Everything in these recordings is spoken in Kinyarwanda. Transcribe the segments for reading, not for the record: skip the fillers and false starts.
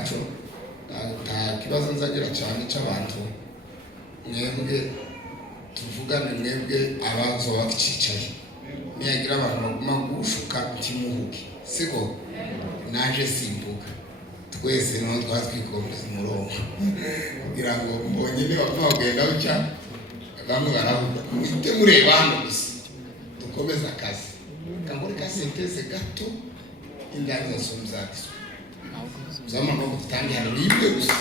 ntaco nta kibazo nzagira cyane cy'abantu mwebwe tuvugane mwebwe abazo bakicaye niyagira abantu baguma gushuka kimuhuke siko naje simbuka twese no twatwikomeza umurongo kugira ngo mbonye ne bakagenda uca bamwe baravuga mwite mureba hano gusa dukomeza akazi kamuri ka sentence gato indaza somzati zama no gutangira nibwe gusa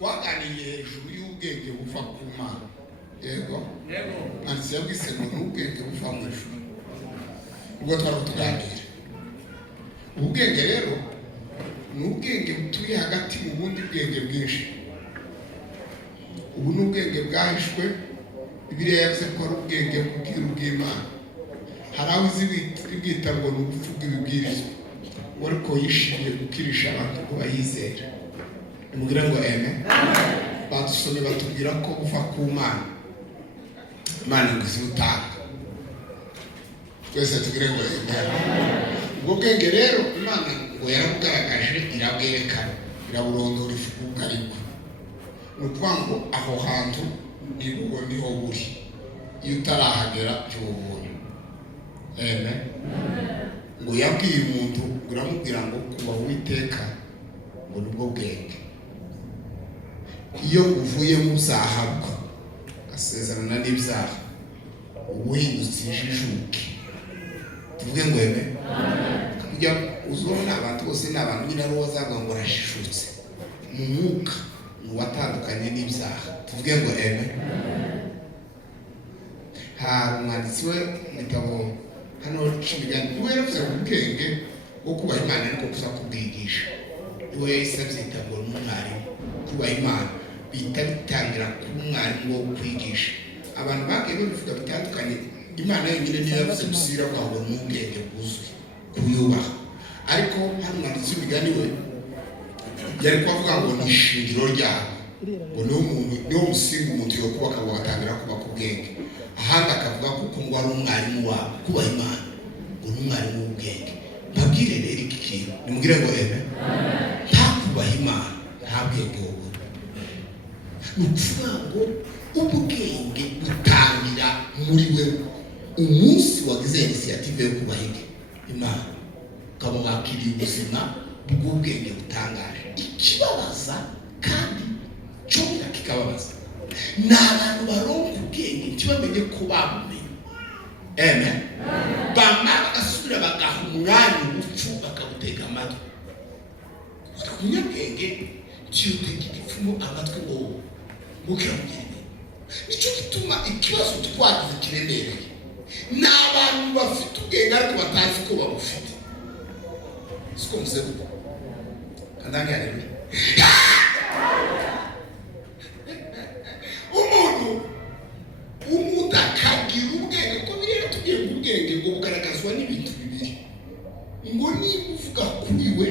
waganiye hejuru y'ubwenge buva ku Mana yego ansiya bwise ngo ubwenge buva mu ijuru ubwo twarutuganira ubwenge rero n'ubwenge butuye hagati mu bundi bwenge bwinshi ubu n'ubwenge bwahishwe Bibiliya yavuze ko ari ubwenge bw'Imana hari aho zibwita ngo ni ubuvuga ibibwirizwa wariko yishimiye gukirisha abantu ngo bayizere mugira ngo amen batusome batubwira ko uva ku Mana ngizutanga twese tugire ngo amen ubwo bwenge rero Imana ngo yarabugaragaje irabwerekana iraburondora ifuka ariko n'ukwango aho hantu niho buri iyo utarahagera cy'ubuntu amen ngo yabwiye umuntu uramubwira ngo kuba witeka ngo nubwo bwenge iyo uvuye mu zahabwa asezerana n'ibyaha ubuhindutse ijijuke tuvuge ngo amen kujya uzona abantu bose n'abantu nyine ari wazaga ngo rashishutse mu mwuka watandukanye n'ibyaha tuvuge ngo amen umwanditsi we mugabo hano cimigani we yaravuze ubwenge bwo kubaha Imana ariko kuza kubwigisha we yisabye ngo n'umwarimu kubaha Imana bita bitangira ku mwarimu wo kwigisha abantu bagiye babivuga bitandukanye Imana yonyine niyo yavuze gusira ngo n'ubwenge bwuzuye kuyubaha ariko hano umwanditsi w'imigani we yari kuvuga ngo ni ishingiro ryabo ngo niwo musingi umuntu yo kubaka ngo batangira kubaka ubwenge ahandi akavuga kuko ngo ari umwarimu wabo kubaha Imana ngo n'umwarimu w'ubwenge mbabwire rero iki kintu nimugire ngo amen nta kubaha Imana nta bwenge wowe nukuvuga ngo ubwenge butangira muri wewe umunsi wagize initiative yo kubaha Imana ukaba wakiriye ubuzima bw'ubwenge butangaje ikibabaza kandi cyongera kikababaza n'abantu baronka ubwenge ntibamenye ko babumenye amen bamara bagasubira bagaha umwanya ubucu bakabutega amatwi umunyabwenge cyutega igipfumu amatwi ngo mukirangire nicyo gituma ikibazo twagize kiremereye n'abantu bafite ubwenge ariko batazi ko babufite siko muzego kandani yarebe umuntu akagira ubwenge ko birera tugiye mu bwenge ngo bugaragazwa n'ibintu bibiri ngo niba uvuga kuri we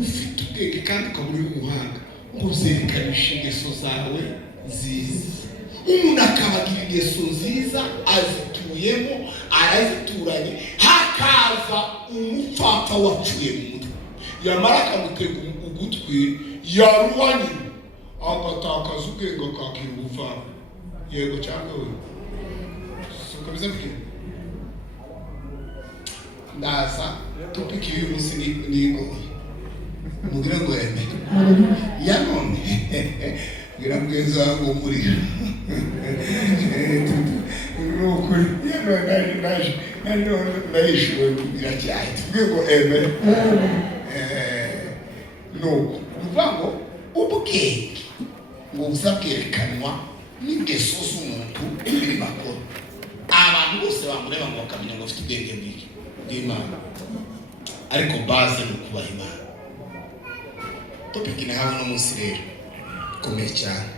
ufite ubwenge kandi ukaba uri umuhanga ngo uzerekanisha ingeso zawe nziza umuntu akabagira ingeso nziza azituyemo arazituranye hakaza umupfapfa wacuye mu mutwe yamara akamutega ugutwi yaruhanye agatakaza ubwenge akakira ubupfapfa yego cyangwa we suko bizabike ndaza topic y'uyu munsi nigo mugira ngo eme ya none gira mwenza ngo muri nuko nano naishwe kugira cyayi tuvuge ngo eme nuko uvango ubwenge ngo uzabwerekanwa n'ingeso z'umuntu iri makuru abantu bose bamureba ngo bakamenya ngo afite ubwenge bw'Imana ariko base no kubaha Imana topic ni hawe no munsi rero komeye cyane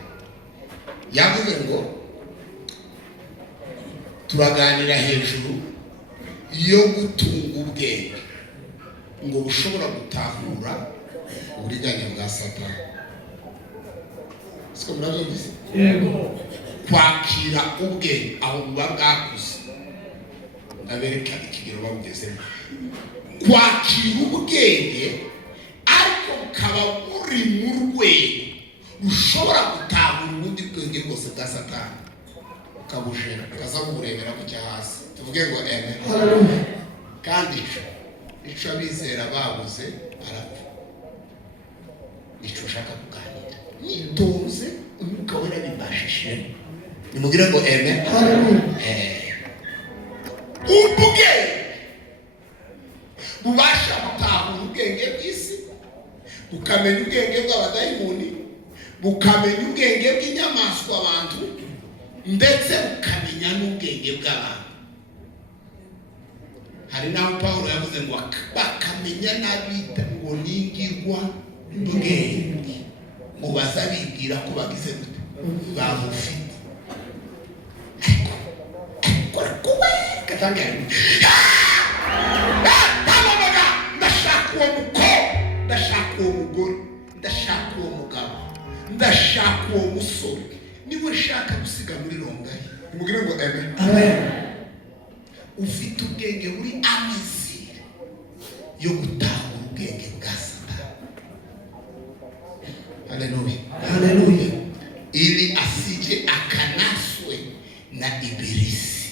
yavuze ngo turaganira hejuru yo gutunga ubwenge ngo bushobora gutahura uburiganya bwa Satani siko murabyumvise yego kwakira ubwenge aho buba bwakuze abereka ikigero babugezemo. Kwakira ubwenge ariko ukaba uri mu rwego ushobora gutahura ubundi bwenge bwose bwa Satani ukabujera ukaza kuburebera kujya hasi. Tuvuge ngo amen. Kandi ico abizera babuze arapfa. Ico ushaka kuganira nitonze umwuka wera bibashishije. Nimugire ngo amen. Ubwenge bubasha gutahura ubwenge bw'isi, bukamenya ubwenge bw'abadayimoni, bukamenya ubwenge bw'inyamaswa abantu, ndetse bukamenya n'ubwenge bw'abantu. Hari naho Pawulo yavuze ngo bakamenya n'abita ngo ningirwa ubwenge, ngo bazabibwira ko bagize gute babufite. Kuba katangira ndashaka uwo mukobwa, ndashaka uwo mugore, ndashaka uwo mugabo, ndashaka uwo musore, niwe nshaka gusiga muri Rongayi. Nimugire ngo amen. Ufite ubwenge buri amizire yo gutahura ubwenge bwa Satani. Haleluya. Ili asije akanaswe na Ibilisi.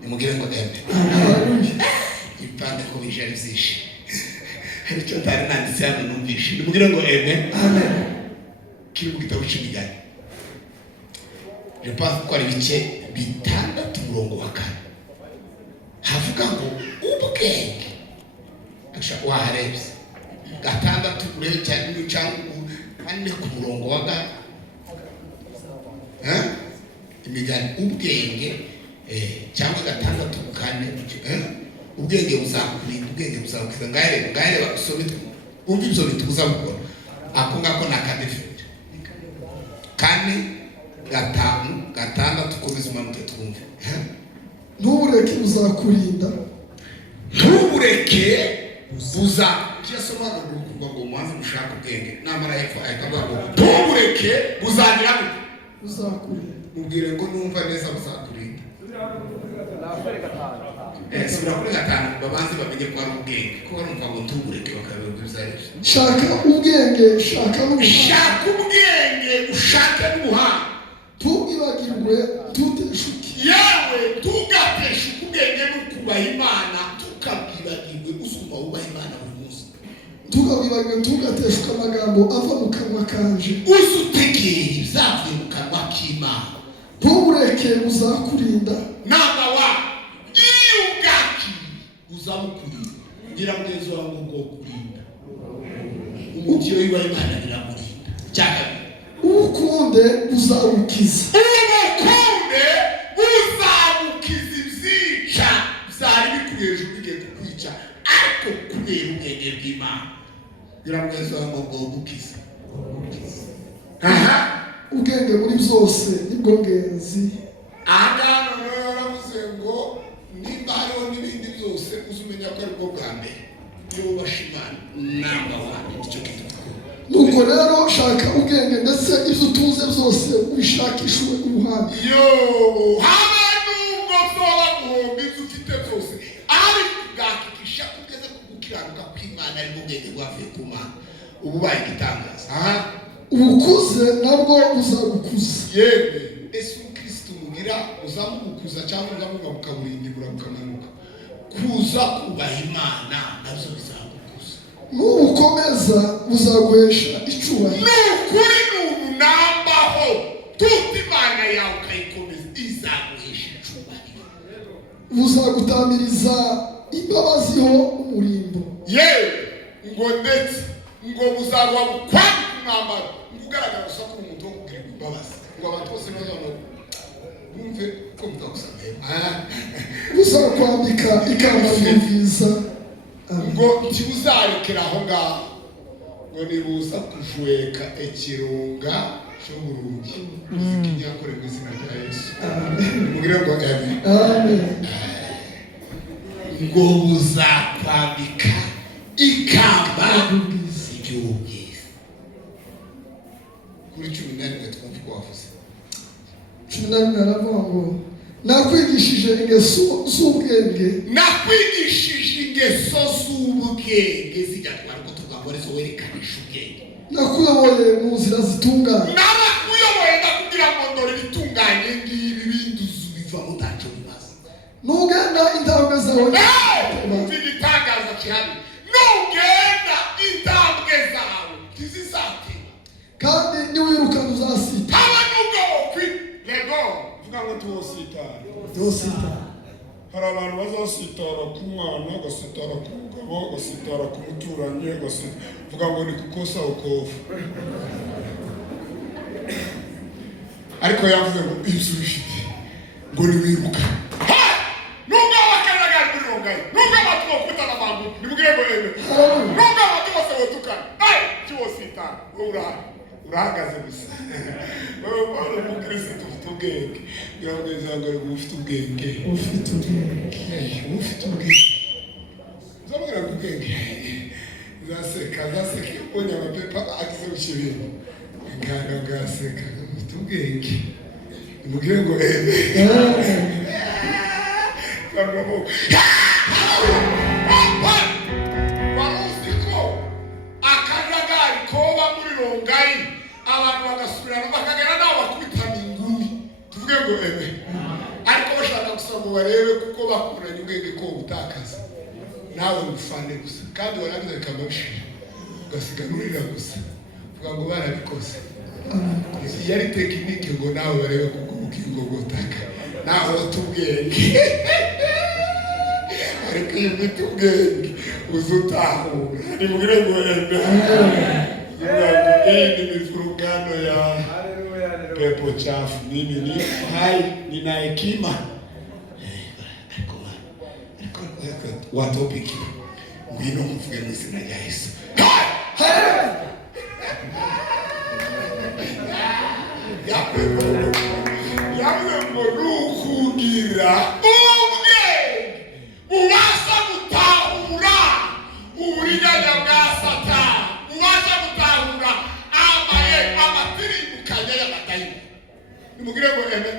Nimugire ngo amen. Ipande ko bijari byinshi. Icyo ntari nanditse hano numvishe. Nimugire ngo amen. Kiri mu gitabo cy'Imigani. Je pense ko ari bice bitandatu murongo wa 4. Havuga ngo ubwenge ashaka waharebye gatandatu urebe cyane n'icyangu ane ku murongo wa 4. Imigani ubwenge cyangwa gatandatu kane ubwenge buzakurinda, ubwenge buzakukiza. Ngahere basome umva ibyo bitubuza gukora ako ngako nakadefite. Kane gatanu gatandatu ko bizuma mutetwumva. Ntubureke buzakurinda, ntubureke buzakiyasoma ngo mwanze gushaka ubwenge namara hepfo ahita ngo ntubureke buzagira buzakurinda. Mubwire ngo numva neza buzakurinda. Sura kuri 5 babanze bamenye ko ari ubwenge, ko barumva ngo ntubureke bakabibwa bizarije. Shaka ubwenge, shaka ubwenge, ushake n'ubuhanga. Tubibagirwe tuteshuke. Yawe tugateshuka ubwenge n'ukubaha Imana, tukabwibagirwe usuma ubaha Imana buri munsi. Tukabibagirwe tugateshuka amagambo ava mu kanwa kanje. Uzutegeye ibyavuye mu kanwa k'Imana. Ntubureke buzakurinda. Namba wa iyo ubwaki uzamukurinda. Ngira mugenzi wawe ngo kurinda. Umutiyo w'Imana iramurinda. Cyaka ubukunde buzabukiza. Ubukunde buzabukiza ibyica byari bikuyeje bigiye kukwica, ariko kubera ubwenge bw'Imana biramugeza ngo bukize. Ubwenge muri byose nibwo ngenzi. Agano yaravuze ngo nimba hariho n'ibindi byose uzumenya ko ari bwo bwa mbere iyo bashimana namba wandi icyo kintu. Nuko rero shaka ubwenge ndetse ibyo utunze byose ubishakishwe uruhande. Haba nubwo zoba guhomba ibyo ufite byose, ariko ugahakikisha ugeze ku gukiranuka kw'Imana ari ubwenge bwavuye ku Mana, ubu baye igitangaza. Ubukuze nabwo buzagukuza. Yewe ese Kristo mugira uzamukuza cyangwa uzamuga mukaburindibura mukamanuka. Kuza kubaha Imana nabyo bizagukuza. Nubukomeza buzaguhesha icyubahiro. Nukuri n'ubunambaho tuti Imana yawe ukayikomeza izaguhesha icyubahiro. Buzagutamiriza imbabazi ho umurimbo. Yewe ngo ndetse ngo buzarwa gukwambika umwambaro ugaragara gusa ko umuntu wo kugira imbabazi ngo abantu bose bazabona bumve ko mutagusamye. Buzakwambika ikamba ry'ubwiza. Ngo ntibuzarekera aho ngaho, ngo nibuza kujweka ikirunga cy'uburungi ikinyakore mu izina rya Yesu. Mugire ngo amen. Ngo buzakwambika ikamba ry'ubwiza. Kuri 11 twumva ko wavuze 11 aravuga ngo nakwigishije ingeso z'ubwenge zijya twari ko tugakora izo werekanisha ubwenge nakuyoboye mu nzira zitunganye narakuyoboye ndakubwira ngo ndore ibitunganye ngibi bindi biva mu ntacyo bimaze nugenda intambwe zawe igitangaza kihari nugenda intambwe zawe ntizizateba kandi niwiruka uzasita haba nubwo lego vuga ngo tuwositara hari abantu bazasitara ku mwana bagasitara ku mugabo bagasitara ku muturanyi vuga ngo ni kukosa ukovu ariko yavuze ngo inzu bifite ngo niwiruka nubwo abakanagari kuri rongayi nubwo abantu bakutana abantu nimubwire ngo ebe nubwo abantu bose batukana kiwositara urahagaze gusa wowe umukirisitu ufite ubwenge ngira ngo izango ufite ubwenge uzamubwira ngo ubwenge zaseka ubonye amapepa agize gushyirira ngaseka ufite ubwenge nimubwire ngo ebe waruzi ko akajagari koba muri rongayi abantu bagasubirana bakagana nabo bakubitana ingumi tuvuge ngo ebe ariko bashaka gusa ngo barebe kuko bakuranye ubwenge ko ubutakaza nawe ngufane gusa kandi warangiza bikamabishira ugasiga nurira gusa vuga ngo barabikoze yari tekinike ngo nawe barebe kuko ubugingo bwotaka nawe utubwenge ariko iyo ufite ubwenge uzutahura nimubwire ngo ebe hii ni mivurugano ya pepo chafu. Mimi ni hai, nina hekima. Watopiki ngwino mvuge mu izina rya Yesu. Yawe kugira ubwe ubasha gutahura uburiganya bwa Satani. Ubasha gutahura amatirimukanya y'abadayimoni. Nimugire ngo amen.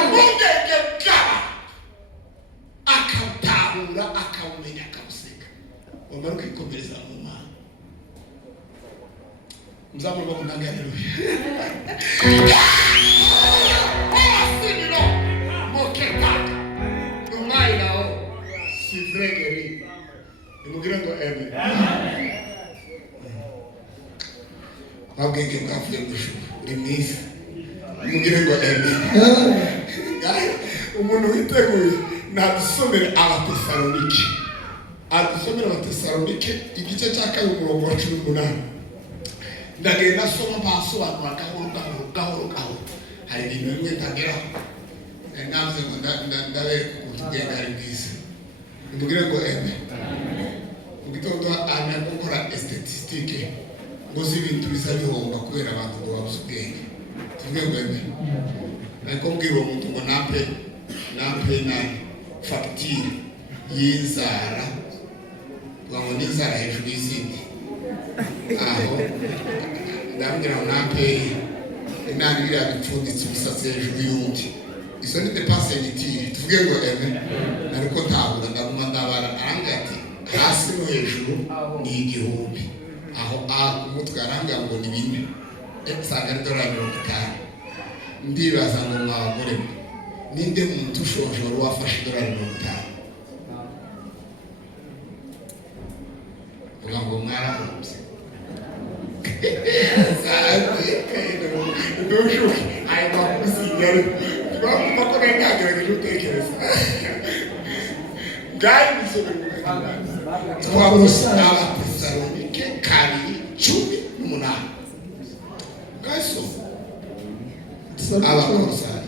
Ubwenge bw'aba akawutahura akawumenya akawuseka. Wamara kwikomereza mu Mana. Mzamurwa mu ntanga haleluya. Nimugire ngo amen. Wabwenge bwavuye mu ijuru uri mwiza. Nimugire ngo amen. Umuntu witeguye nadusomere Abatesalonike. Adusomere Abatesalonike igice cya 2:18. Ndagenda soma basobanura gahoro. Hari ibintu bimwe ntageraho. Navuze ngo ndabe kutugenda ari bwiza. Nimugire ngo amen. Mugitondo ana gukora statistique ngo zibintu bizabihomba kubera abantu ngo babuze ubwenge. Tuvuge ngo amen. Nako mbwira umuntu ngo nampe na facture y'inzara. Ngo n'inzara hejuru y'izindi. Aho ndambwira ngo nampe inani biriya bipfunditse umusatsi hejuru y'undi. Izo ni dépense inutile. Tuvuge ngo amen. Ariko ntabwo ndaguma ndabara aranga ati hasi no hejuru ni 1000. Aho umutwe aranga ngo ni 4. Nsanga $50. Ndibaza ngo mwabagore ninde muntu ushonjora wafashe $50. Vuga ngo mwarahombye. Ndoshuke ayo makusinyari. Bamva ko nagerageje gutekereza. Ngaye bisubira twabusana Abatesalonike 2:18. Kaso Abakolosai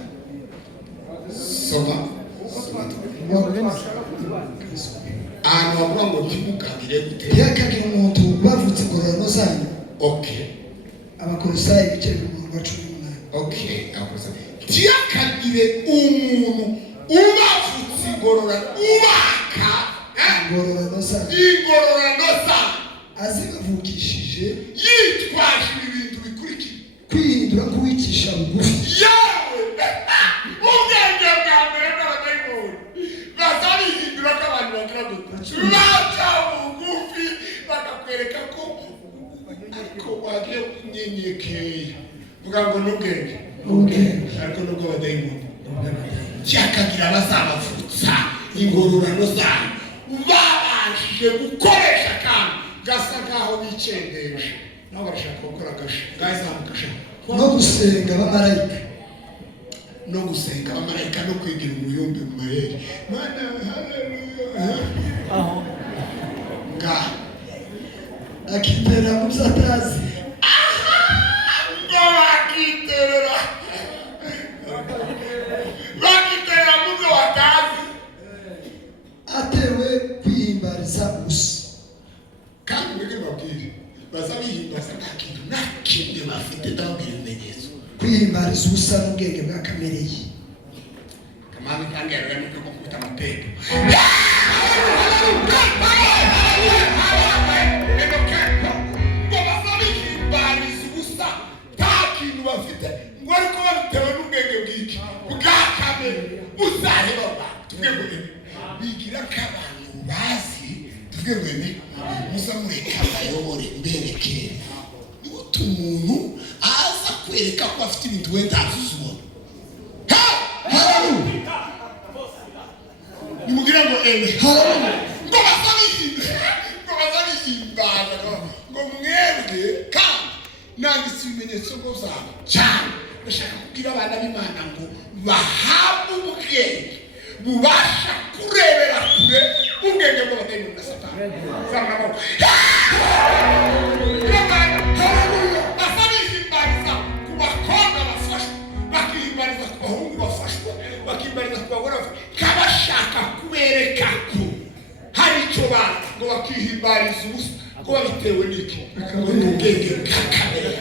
soma ano avuga ngo timukagire gute yakagira umuntu bavutse ingororano zanyu. Okay. Abakolosai 2:18. Okay, Abakolosai tiyakagire umuntu ubavutse ingororano ubaka ingororano zanyu azibavukishije yitwaje ibintu bikurikira kwihindura kuwicisha bugufi. Yawe ubwenge bwa mbere nyenyekeye vuga ngo n'ubwenge ariko nubwo badayimoni cyakagira abazabavutsa ingororano zabo babashije gukoresha akantu gasa nkaho bicendeje nabo barashaka gukora agasha gazamuka no gusenga abamarayika no kwigira umuyumbe mu mayeri mana haleluya nga akiterera mu byo atazi bakiterera mu byo watazi atewe kwihimbariza gusa kandi mwebwe babwire baza bihimbaza nta kintu na kimwe bafite ndababwira ibimenyetso kwihimbariza ubusa n'ubwenge bwa kamere ye kamami kandi yaragamije ko kuta amapego bafite ngo ariko babitewe n'ubwenge bw'iki bwa kamere uzareba tuvuge ngo bigira ko abantu bazi tuvuge ngo muzamureka abayobore mbereke utu muntu aza kwereka ko afite ibintu wenda azuzubona nimubwira ngo ngo bazabihimbaza ngo mwebwe kandi nanditse ibimenyetso ngo zabo cyane bashaka kubwira abana b'Imana ngo bahabwe ubwenge bubasha kurebera kure ubwenge bw'abadayimoni na Satani basabihimbariza ku bakobwa bafashwe bakihimbariza ku bahungu bafashwe bakihimbariza ku bagore kabashaka kubereka ko hari icyo bazi ngo bakihimbariza ubusa ko babitewe n'iki ngo ni ubwenge bwa kamere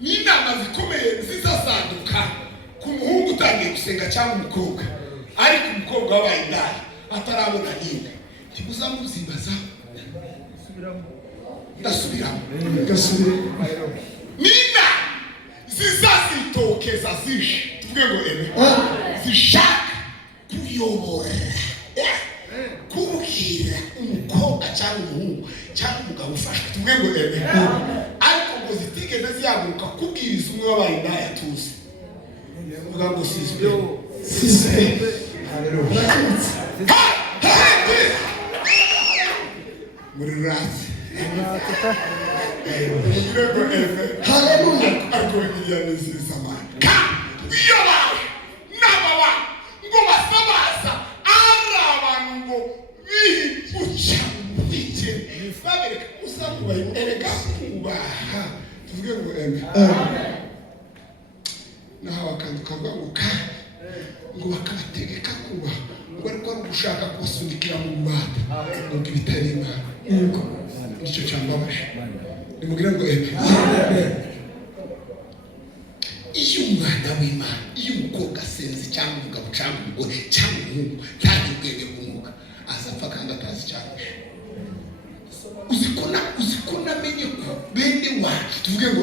n'inama zikomeye zizasanduka ku muhungu utangiye gusenga cyangwa umukobwa ariko umukobwa wabaye indaya atarabona nyine ntimuzamuzibazaho ndasubiramo nina zizazitokeza zishe tuvuge ngo zishaka kuyobora kubwira umukobwa cyangwa umuhungu cyangwa umugabo ufashwe tuvuge ngo ariko ngo zitigeze zihaguruka kubwiriza umwe wabaye indaya tuzi tuvuga ngo sizwe muri rasi ariko ntiyanezeza abantu iyo bawe n'abawa ngo basabaza ari abantu ngo bibuca bike babereka uzamubaye erega kubaha tuvuge ngo naho akantu kavuga ngo ngo bakabategeka kubaha ngo ariko ari ugushaka kubasunikira mu mbata ngo ibitari imana nicyo cyambabaje nimubwira ngo iyo umwana w'Imana iyo umukobwa asenze cyangwa umugabo cyangwa umugore cyangwa umuhungu ntagire ubwenge bw'umwuka azapfa kandi atazi cyane uziko namenye ko bene wacu tuvuge ngo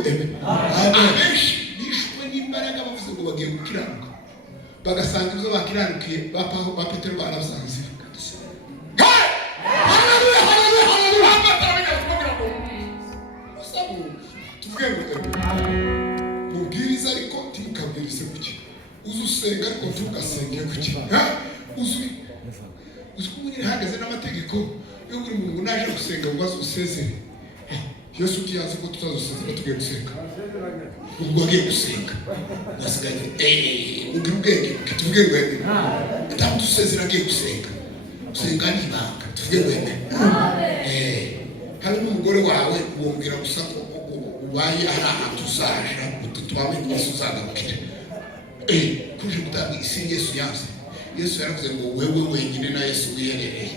abenshi bishwe n'imbaraga bavuze ngo bagiye gukiranuka bagasanga ibyo bakiranukiye ba Petero barabisanze tuvuge ngo mubwiriza ariko ntimukabwirize guke uzi usenga ariko ntugasenge guke uzi ko nyine hageze n'amategeko yo buri muntu naje gusenga ngo aze usezere Yesu utiyaze ko tutazusezera tugiye gusenga ubwo agiye gusenga nasigaye ubwira ubwenge tuvuge ngo ntabwo dusezera agiye gusenga ni ibanga tuvuge ngo hari n'umugore wawe wumvira gusa ko ubaye ari ahantu uzaja ututwame n'isi uzagabukira kuje gutanga isi Yesu yanze Yesu yaravuze ngo wewe wenyine na Yesu wiherereye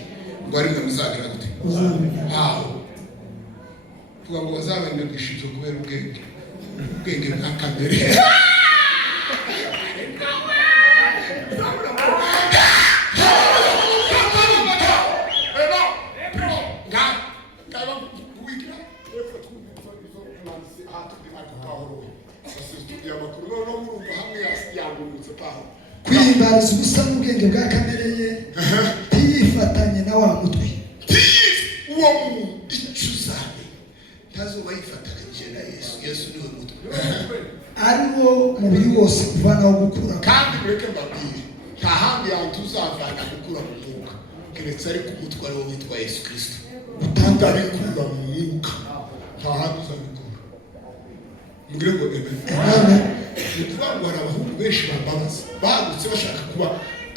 ngo ari mwe muzagira gute aho tuvuga ngo bazabandagishije kubera ubwenge bwa kamere yihimbariza ubusa n'ubwenge bwa kamere ye, ntiyifatanye na wa mutwe. Uwo muntu icyo uzabe ntazuba yifatanyije na Yesu. Yesu niwe mutwe, ari wo mubiri wose uvanaho gukura. kandi mureke mbabwire, nta handi hantu uzavana gukura mu mwuka keretse ari ku mutwe ari wo witwa Yesu Kristo. Utabikura mu mwuka nta handi uzabikura. Mugire ngo amen. Ni ukuvuga ngo hari abahungu benshi bambabaza bagutse bashaka kuba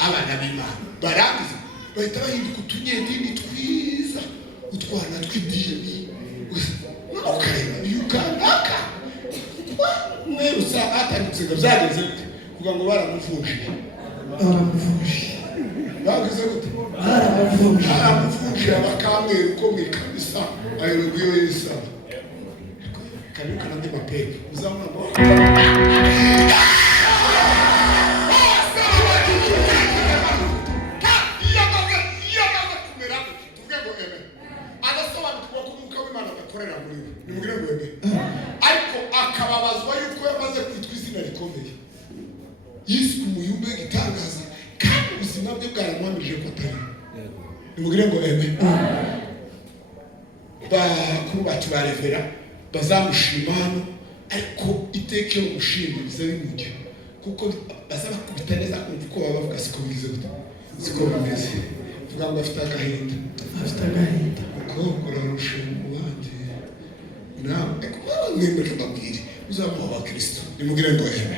abana b'Imana, barangiza bahita bahinduka utunyedini twiza, utwana tw'idini, ukareba yukanaka mwerutsa atanditse ngo byagenze gute, kuvuga ngo baramuvunjije. Bagize gute? Baramuvunjije abakamweru ko mu ikanisa ayoberwa iyo yisaba kanuka na ndema pepe uzamura ngo korera muri we. Nimugire ngo ebe. Ariko akababazwa yuko yamaze kwitwa izina rikomeye. Yesu umuyumbe gitangaza kandi ubuzima bwe bwaramwamirije ko atari. Nimugire ngo ebe. Bakuru bacu barevera bazamushima, ariko iteke umushimwe biza bimujya kuko bazaba kubita neza kumva ko baba bavuga siko bize gute, siko bimeze. Vuga ngo afite agahinda, ko kurarusha abandi. Nawe mwembe mbabwire uzamuha abakristo. Nimugire ngo ebe.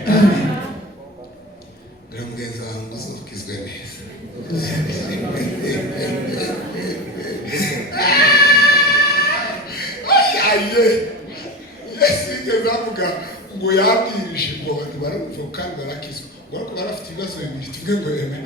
Ngira mugenzi wanjye uzokizwe neza. Yesu yigeze avuga ngo yabwirije ngo abantu barumva kandi barakizwa, ngo ariko barafite ibibazo bibiri. Tuvuge ngo ebe.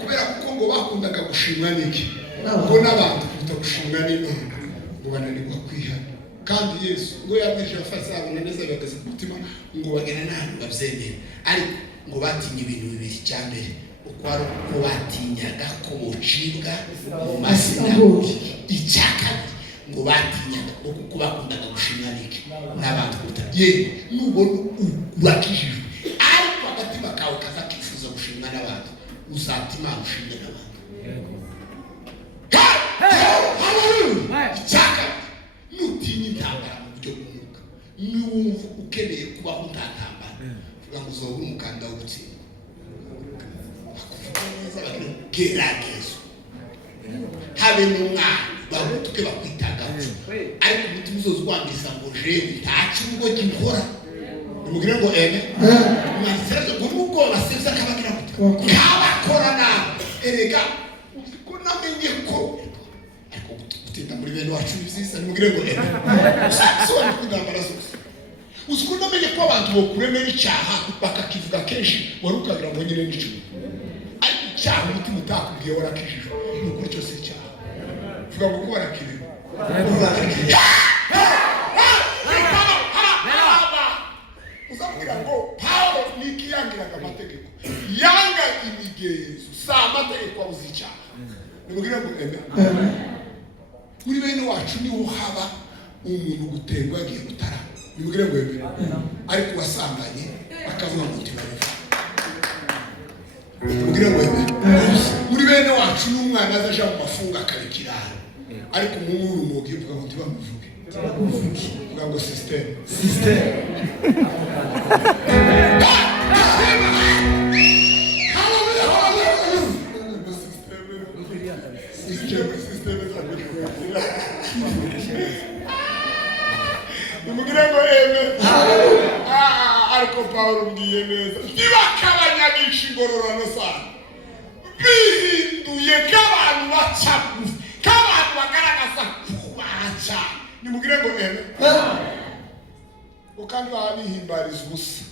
Kubera kuko ngo bakundaga gushimwa n'iki, ngo n'abantu kuruta gushimwa n'Imana, ngo bananirwa kwihana. Kandi Yesu ngo yabwirije abafarisayo neza bagaze ku mutima ngo bagena n'ahantu babyemera, ariko ngo batinye ibintu bibiri. Cya mbere uko ari uko batinyaga ko bocibwa mu masinagogi. Icya kabiri ngo batinyaga kuko bakundaga gushimwa n'iki n'abantu kuruta. Yewe nubona urakijijwe ariko agatima kawe kazakifuza gushimwa n'abantu, uzatima ushimwe n'abantu. Icya kabiri nutinya intambara mu buryo bw'umwuka, niwumva ukeneye kubaho utatambara, vuga ngo uzoba uri umukanda wo gutsinda. Bakuvuga neza bagira gerageza habe n'umwana bagutuke bakwitagaho, ariko umutima uzoza uwambisa ngo jewe ntacu ubwo gikora. Nimugire ngo ebe. Mwasiraje ngo n'ubwoba sibyo akabagira gute kabakora nawe. Erega uziko namenye ko gutinda muri bene wacu byiza. Nimugire ngo ebe. Usatsoba kudambara zose. Uziko namenye ko abantu bokuremera icyaha bakakivuga kenshi warukagira ngo nyine n'ico, ariko icyaha umutima utakubwiye warakijijwe nuko cyose icyaha. Vuga ngo warakiriwe. Uzabwira ngo Paulo nikiyangiraga amategeko yanga imigenzo sa amategeko abuze icyaha. Nimugire ngo ebe. Muri bene wacu niho haba umuntu guterwa agiye gutara. Nimugire ngo ebe. Ariko wasanganye akavuga ngo tibarifa. Nimugire ngo ebe. Muri bene wacu n'umwana azaja mu mafunga akarikirana, ariko umuntu umugiye uvuga ngo tibamuvuge. Vuga ngo system. Nimugire ngo ebe. Ariko Paulo mbwiye neza ntibakabanyagisha ingororano sana, bihinduye k'abantu bacabuze, k'abantu bagaragaza kubaca. Nimugire ngo ebe. Ukandi babihimbariza ubusa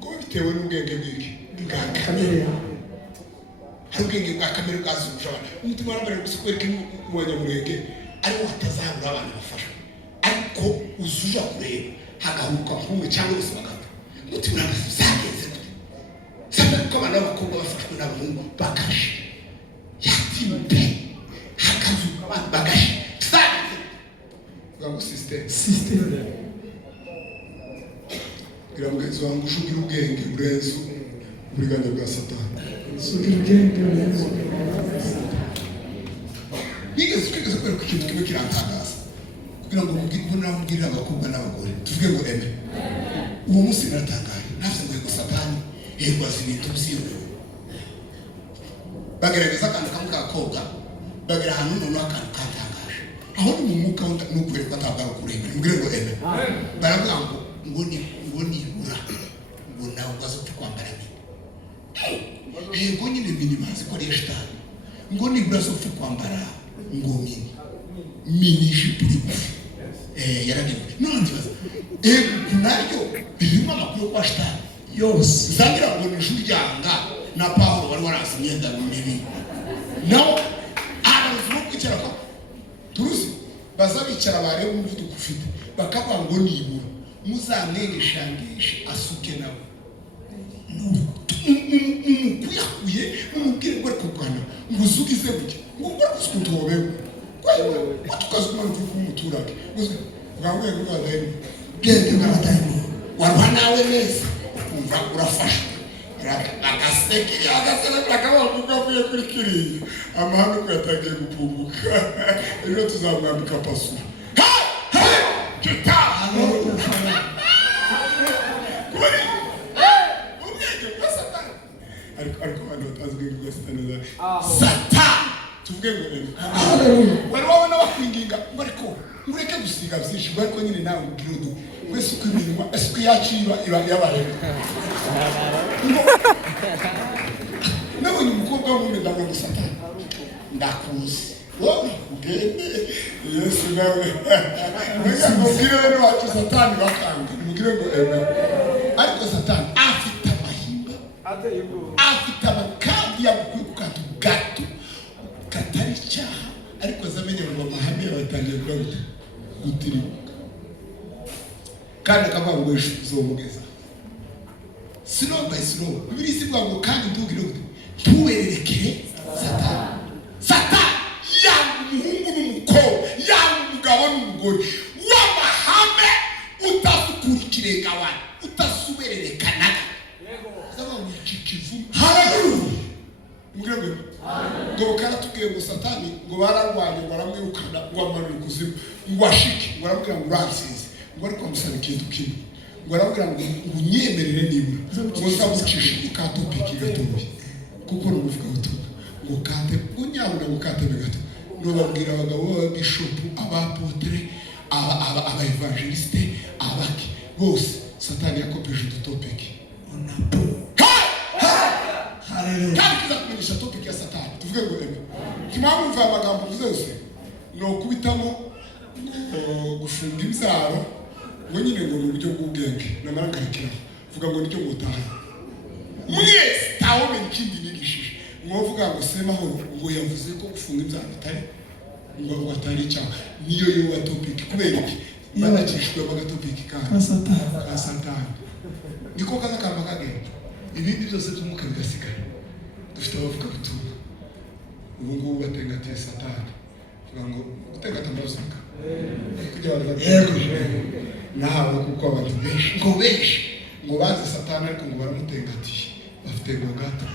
ngo bitewe n'ubwenge bw'iki bwa kamere. Hari ubwenge bwa kamere bwazunguje abantu. Umutima warambere gusa kwereka umunyamurenge ariwo hatazabura abantu bafashwe, ariko uzuja kureba hagahuka nk'umwe cyangwa bose bagapfa. Umutima uragaza byagenze gute. Sasa ko abana b'abakobwa bafashwe n'abahungu bakashe yatimpe hakazuka abantu bagashe byagenze. Vuga ngo system. Gira mugenzi wangu ushugira ubwenge burenze uburiganya bwa Satani. sugira ubwenge nigeze kwigeze kubera ko ikintu kimwe kirantangaza kugira ngo mbwirire abakobwa n'abagore tuvuge ngo eme uwo munsi naratangaye navuze ngo yego Satani yego azi ibintu by'iyo bagerageza akantu kamwe k'abakobwa bagera ahantu noneho akantu katangaje aho ni mu mwuka n'ukwereka atabwara kureba mbwire ngo eme baravuga ngo nibura ngo nawe ugaze kwambara yego nyine minimazi ko ari shitani ngo nibura zo kwambara ngo mini jipo yaragiye none ntibaza naryo birimo amakuru kwa shitani yose zangira ngo ni juriyanga na Paulo wari warasi imyenda mibi nawe aravuga kwicara kwa turuzi bazabicara bareba umuvuduko ufite bakavuga ngo nibura muzamwegeshangishe asuke nawe kuyakuye umubwire ngo ariko Bwana ngo uzugize buke ngo ngora kusukutobewe watukaza kumana kuko umuturage ngangwe ngo adayimo gende baradayimo warwa nawe neza umva urafasha agaseke akabavuga avuye kuri kiriya amahame ko yatangiye gupumuka rero tuzamwambika pasura kita ariko abantu batazwi ngo Satani tuvuge ngo wari wabona bakwinginga ngo ariko ureke gusiga byinshi ngo ariko nyine nawe ubwire wese uko iminwa ese uko yaciba yabaye nabonye umukobwa w'umume ndabona Satani ndakuzi wowe ugende Yesu nawe mubwire bene wacu Satani bakanga mubwire ngo ariko Satani afite amahimba afite amakambi y'abukukatu gato katari icyaha ariko zamenye ngo amahame yabatangiye gutirimuka kandi akavuga ngo ejo uzomugeza slow by slow bibiri sivuga ngo kandi ndubwire ngo tuwerekere Satani yanga umuhungu n'umukobwa yanga umugabo n'umugore w'amahame utazukurikire gawana utasubererekana z'abantu ikikivu haleluya mugirwe ngo karatubwiye ngo Satani ngo bararwanye ngo baramwirukana ngo amarure kuzimu ngo ashike ngo arabwira ngo uransize ngo ariko amusaba ikintu kimwe ngo arabwira ngo unyemerere nibura ngo uzamucishe ka topiki gatoya kuko n'umuvuga ubutumwa ngo kate unyabona ngo kate gato no babwira abagabo b'abishopu abapotre aba evangeliste abaki bose Satani yakopeje utopiki onapo haleluya kandi kiza kumenyesha topiki ya Satani tuvuge ngo kimamumva amagambo zose no kubitamo gufunga imbyaro ngo nyine ngo mu buryo bw'ubwenge namarangarikira vuga ngo nicyo mutaha mwese tawo ikindi nigishije mwovuga ngo sema ho ngo yavuze ko gufunga imbyaro atari ngo atari cyangwa niyo yo topic kubera iki banakishwe bagatopiki kandi Satani niko kaza kamba kagenda ibindi byose by'umuka bigasigara dufite abavuga butumwa ubu ngubu batengatiye Satani vuga ngo utengata amazaka kujya bavuga nawe kuko abantu benshi ngo bazi Satani ariko ngo baramutengatiye bafite ngo gato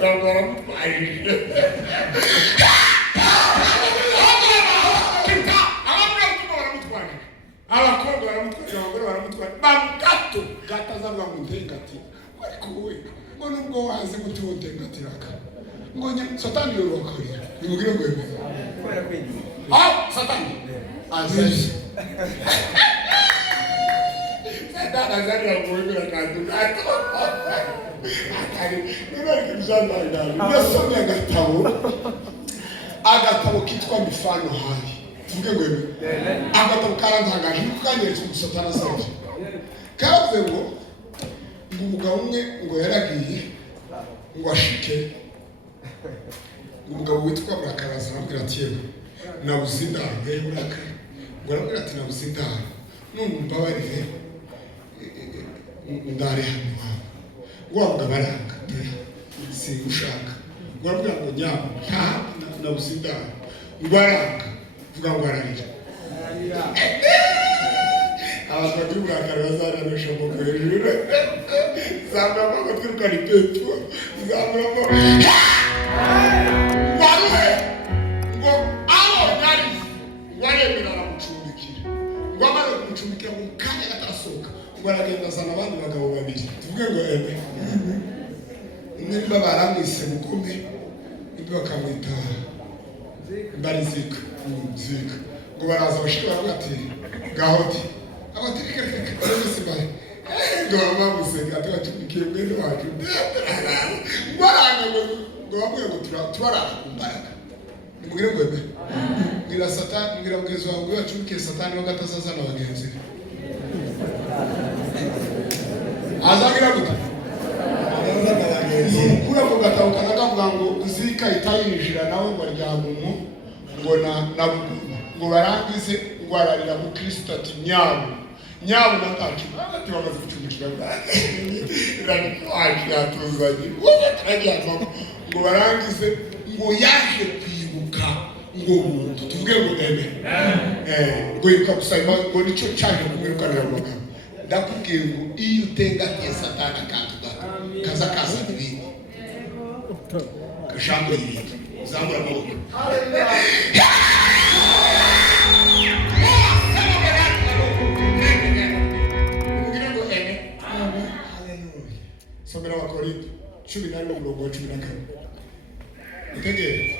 baramutwaye abakobwa baramutwaye abagore baramutwaye bagato gatazavuga ngo ntengati ariko wowe ngo nubwo wazi ngo tuwutengatiraka ngo Satani yorokorera nimugire ngo Satani azaje Satani azaje ngo kandi akari none kizandangana nasomye agatabo kitwa mifano hai tuvuge ngo agatabo karantangaje nuko kanyeretse Satani azaje kavuze ngo umugabo umwe ngo yaragiye ngo ashike umugabo witwa Burakaraza arambwira ati yewe nabuze indaro Burakara ngo arambwira ati nabuze indaro none mbabarire ndare hano wabwa baranga si ushaka ngo arambwira ngo nyabo nabuze indaro ngo aranga vuga ngo ararira abantu baby'uburakari bazararusha mu hejuru zamuramo ngo twirukane ipepfo zamuramo waruhe ngo aho nari ngo aremera aramucumbikira ngo amaze kumucumbikira mu kanya gatarasohoka ngo aragenda azana abandi bagabo babiri tuvuge ngo eme nimba baramwise Mukome nimba bakamwita Mbarizika Zika ngo baraza bashika baravuga ati gahoti abatirika sibaye ngo bamuseka tubacumikiye mwene wacu ngo aranga ngo bamwe ngo turarara ku mbaraga nimugire ngo eme ngira satani ngira mugezi wawe ngo yacumikiye satani ngo atazazana abagenzi azagira gute kura mu gatawukana akavuga ngo Zika itayinjira nawe ngo aryamumu ngo ngo barangize ngo ararira mu Kristo ati nyabu natacu ati bamaze gucumikira rani yatuzanye ngo barangize ngo yaje kwibuka ngo muntu tuvuge ngo eme ngo yibuka gusaba ngo nicyo cyaje kumwirukanira mu magambo ndakubwiye ngo iyo utengatiye satani akantuga kaza kazana ibindi kashambo ibindi zamura amaboko somera Abakorinto 11:14 utegere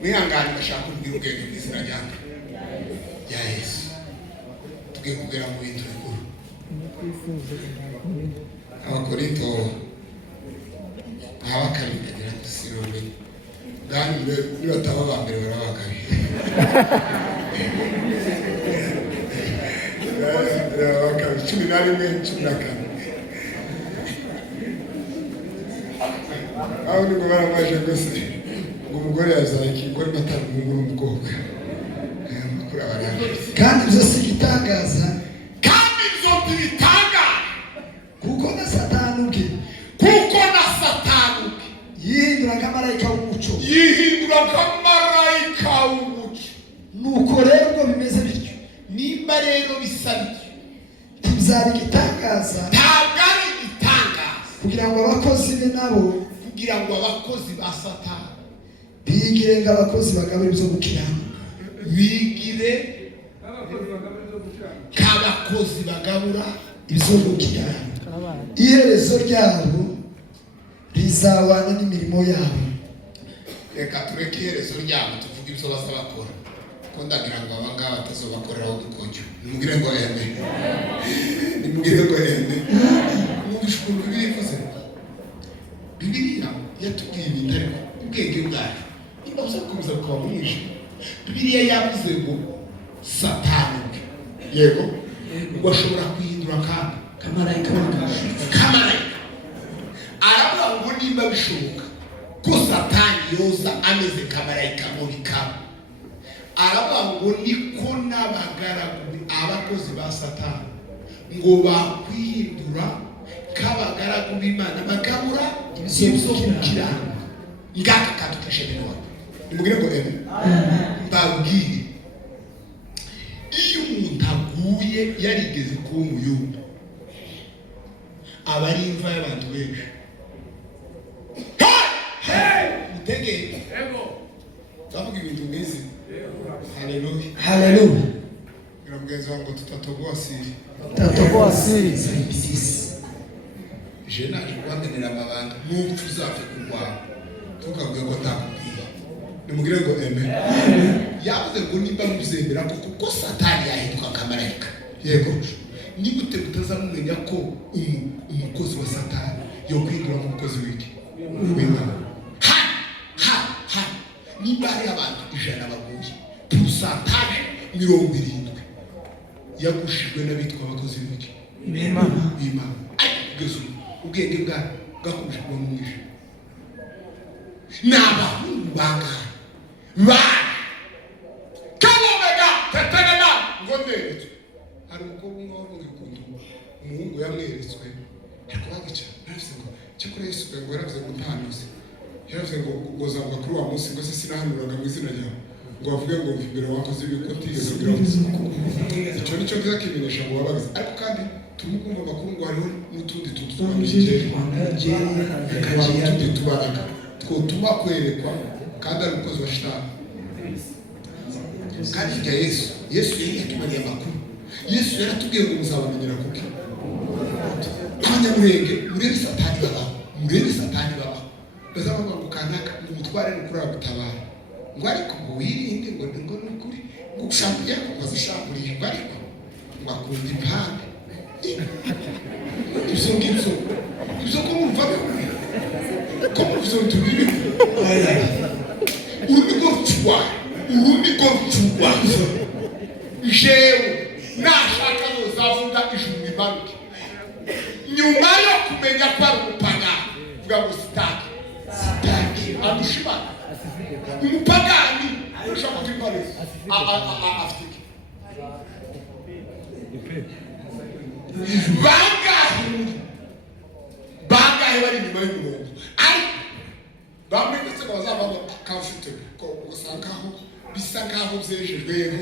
mwihangane ndashaka kubwira ubwenge bw'izina ryanjye ya Yesu tugiye kugera mu bintu bikuru Abakorinto abakabiragira kusirone gani niba taba bambere barabakabira abakabira 11:14 aho ni ngo baramaje gose ngo umugore yazaye ikigore batari umuhungu n'umukobwa kuri abaraje kandi ibyo si igitangaza kandi ibyo bitangaza kuko na satani ubwe yihindura nk'amarayika w'umucyo nuko rero ubwo bimeze bityo nimba rero bisa bityo bizaba igitangaza ntabwo ari igitangaza kugira ngo abakozi be nabo kugira ngo abakozi ba satani bigire nk'abakozi bagabura ibyo gukiranuka bigire nk'abakozi bagabura ibyo gukiranuka iherezo ryabo rizabana n'imirimo yabo reka tureke iherezo ryabo tuvuge ibyo basa bakora ko ndagira ngo aba ngaba batazobakoreraho udukonyo nimugire ngo eme mwumvishe ukuntu Bibiliya ikoze Bibiliya yatubwiye ibintu ariko ubwenge bwayo niba uzakomeza kuba mwinshi Bibiliya yavuze ngo satani yego ngo ashobora kwihindura kamarayika aravuga ngo nimba bishoboka ko satani yoza ameze kamarayika muri kabo aravuga ngo niko n'abagaragu abakozi ba satani ngo bakwihindura k'abagaragu b'Imana bagabura ibyo gukiranuka ngaka katukishe bino nimugire ngo eme mbabwire iyo umuntu aguye yarigeze kuba umuyuda aba ari imva y'abantu benshi mutegere bavuga ibintu bimeze haleluya mugenzi wangu tutatoboa siri je naje kwandenera amabanga n'upfu uzapfe kurwana tukabwe ko takubwiye nimugire ngo eme yavuze ngo nimba muzemera ko kuko satani yahinduka kamarayika yego ni gute mutazamumenya ko umukozi wa satani yo kwindura mu mukozi w'iki w'Imana nimba ari abantu 100 baguye pourcentage 70 yagushijwe n'abitwa abakozi b'iki Imana kugeza ubwenge bwawe bwakubije kuba mu mwishe n'abahungu bangahe kamomega tetenena ngo nderetswe hari umukobwa umwe wavuga ukuntu umuhungu yamweretswe ariko bagica yaravuze ngo cyakora Yesu ngo yaravuze ngo ntanuze yaravuze ngo zavuga kuri wa munsi ngo se sinahanuraga mu izina ryawe ngo bavuge ngo mbere wakoze ibiko utigeze kugira ngo icyo nicyo kiza kimenyesha ngo wabagize. Ariko kandi turimo kumva amakuru ngo hariho n'utundi tuntu tutundi tubaraga twotuma kwerekwa kandi ari umukozi wa shitani. Kandi hirya Yesu yari yatumariye amakuru. Yesu yaratubwiye ngo muzabamenyera kuki abanyamurenge murebe satani baba bazavuga ngo kanaka umutware n'ukuri gutabara ngo ariko ngo wirinde ngo n'ukuri ngo ushaka ko bazishakuriye ngo ariko ngo akunda impande ibyo ko mumva ko muvyo tubiri urumiko rucwa jewe nashaka nozavuga ijuru imanuke nyuma yo kumenya ko ari umupagani vuga ngo sitaki adushimana umupagani ushaka kwimana afite bangahe bari inyuma y'umurongo ariko bamwe ndetse bazabamo kafite ko usangaho bisa nkaho byejejweho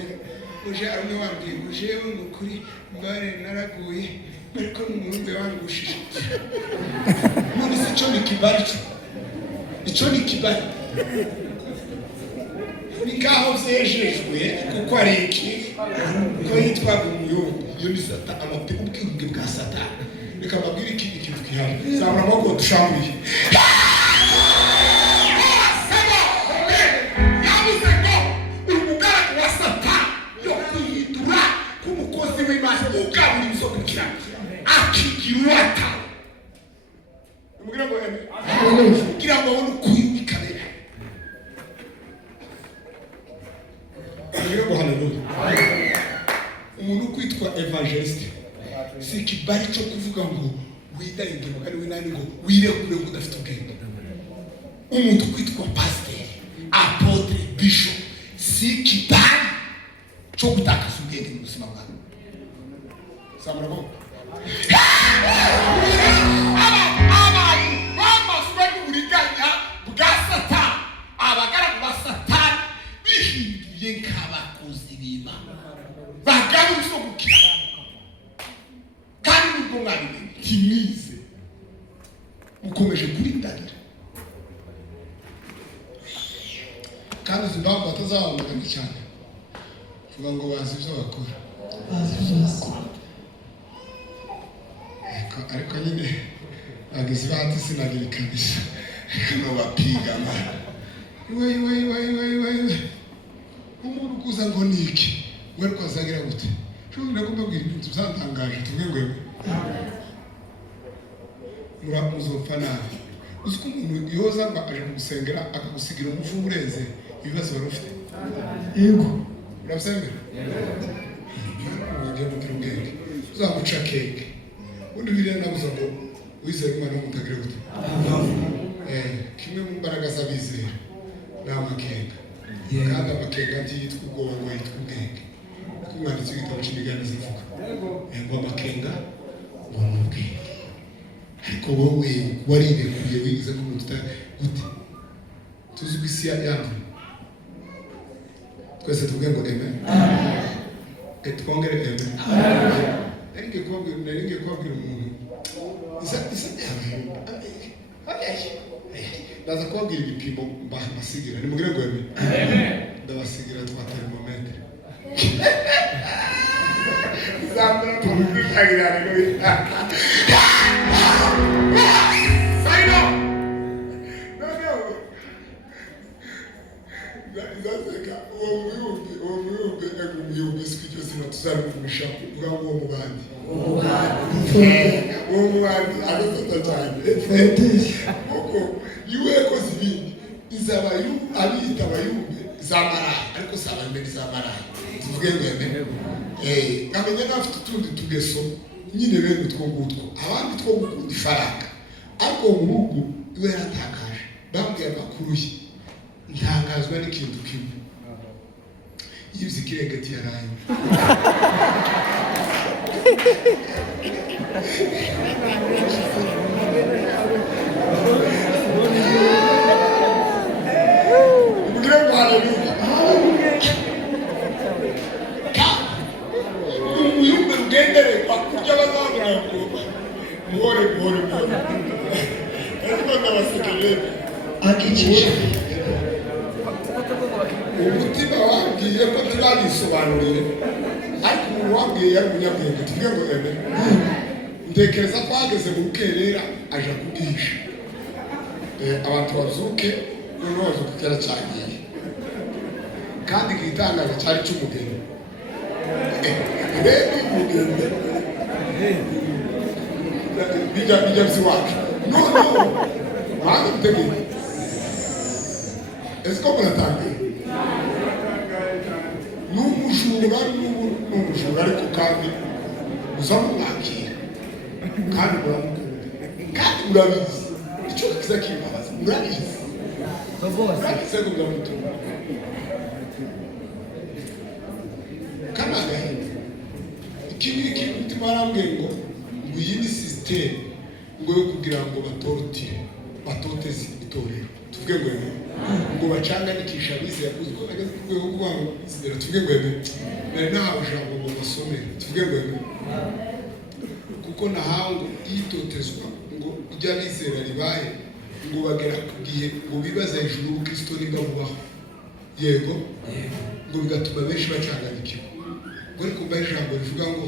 uje arone wambwiye ngo jewe n'ukuri mbare naraguye ariko n'umwumve wangushije none se cyo ni kibali icyo ni kibali ni nkaho byejejwe kuko ari iki ko yitwaga umuyumbi iyo ni satani amapiko ubwibwe bwa satani reka babwire ikindi kintu kihari zabura amaboko dushambuye akigiwata umugire ngo kugira ngo abone ukuyikabera umugire ngo haleluya umuntu kwitwa evangeliste si kibali cyo kuvuga ngo widahinge mugari winani ngo wirekure udafite ubwenge. Umuntu kwitwa pasteur apotre bishop si kibali cyo gutakaza ubwenge mu buzima bwawe. Samurabo timize mukomeje kurindanira kandi zimbabwe batazabamagana cyane kuvuga ngo bazi ibyo bakora ariko nyine agize bati sinagira kabisa no bapiga mana we umuntu kuza ngo niki we kwazagira gute shobora kumbabwira ibintu byantangaje tuvuge ngo muzopfa nabi uzi ko umuntu yoza ngo aje kugusengera akagusigira umuvumo urenze ibibazo wari ufite. Yego urabisengera ugiye kugira ubwenge uzamuca keke undi biriya nabuza ngo wizere Imana umutagire gute kimwe mu mbaraga z'abizera ni amakenga kandi amakenga ntiyitwa ubwoba ngo yitwa ubwenge kuko umwanditsi w'igitabo cy'imigani zivuga ngo amakenga ngo ni ubwenge. Ariko wowe warirekuye wigize ko gute tuzi isi yanyu twese tuvuge ngo amen twongere amen. Nenge kwabwira umuntu isa ndaza kubabwira ibipimo mbasigira nimugire ngo amen ndabasigira twa termometre zambara tumukagira rero kamenya nafite utundi tugeso nyine bene utwo ngutwo abandi two gukunda ifaranga ariko urugo iwe yaratakaje bambwiye amakuru ye ntangazwa n'ikintu kimwe yibye ikirengeti yaraye umugire ngo haleluya muhore ariko ndabasekeye akikije umutima wabwiye ko turabisobanuriye ariko umuntu wabwiye yari umunyabwenge tuvuge ngo eme ntekereza ko hageze mu rukerera aja kubwihisha abantu bazuke noneho bazuka kera cyagiye kandi igitangaza cyari cy'umugeni rero umugeni bijya by'iwacu noneho mpamvu mutegeye ese ko muratangiye n'umujura ariko kandi uza mumwakira kandi muramukunda kandi murabizi icyo kiza kimbabaza murabizi murabizi ko muramutunga kandi agahinda iki ngiki umutima warambwiye ngo iyi ni sisiteme ngo yo kugira ngo batoteze itorero tuvuge ngo bacanganikisha abizera kuzi ko bageze ku rwego rwabo izibera tuvuge ngo nahawe ijambo ngo basome tuvuge ngo kuko nahawe ngo itotezwa ngo ry'abizera ribaye ngo bagera ku gihe ngo bibaza hejuru ubukristo niba bubaho yego ngo bigatuma benshi bacanganikirwa ngo ariko mbaye ijambo rivuga ngo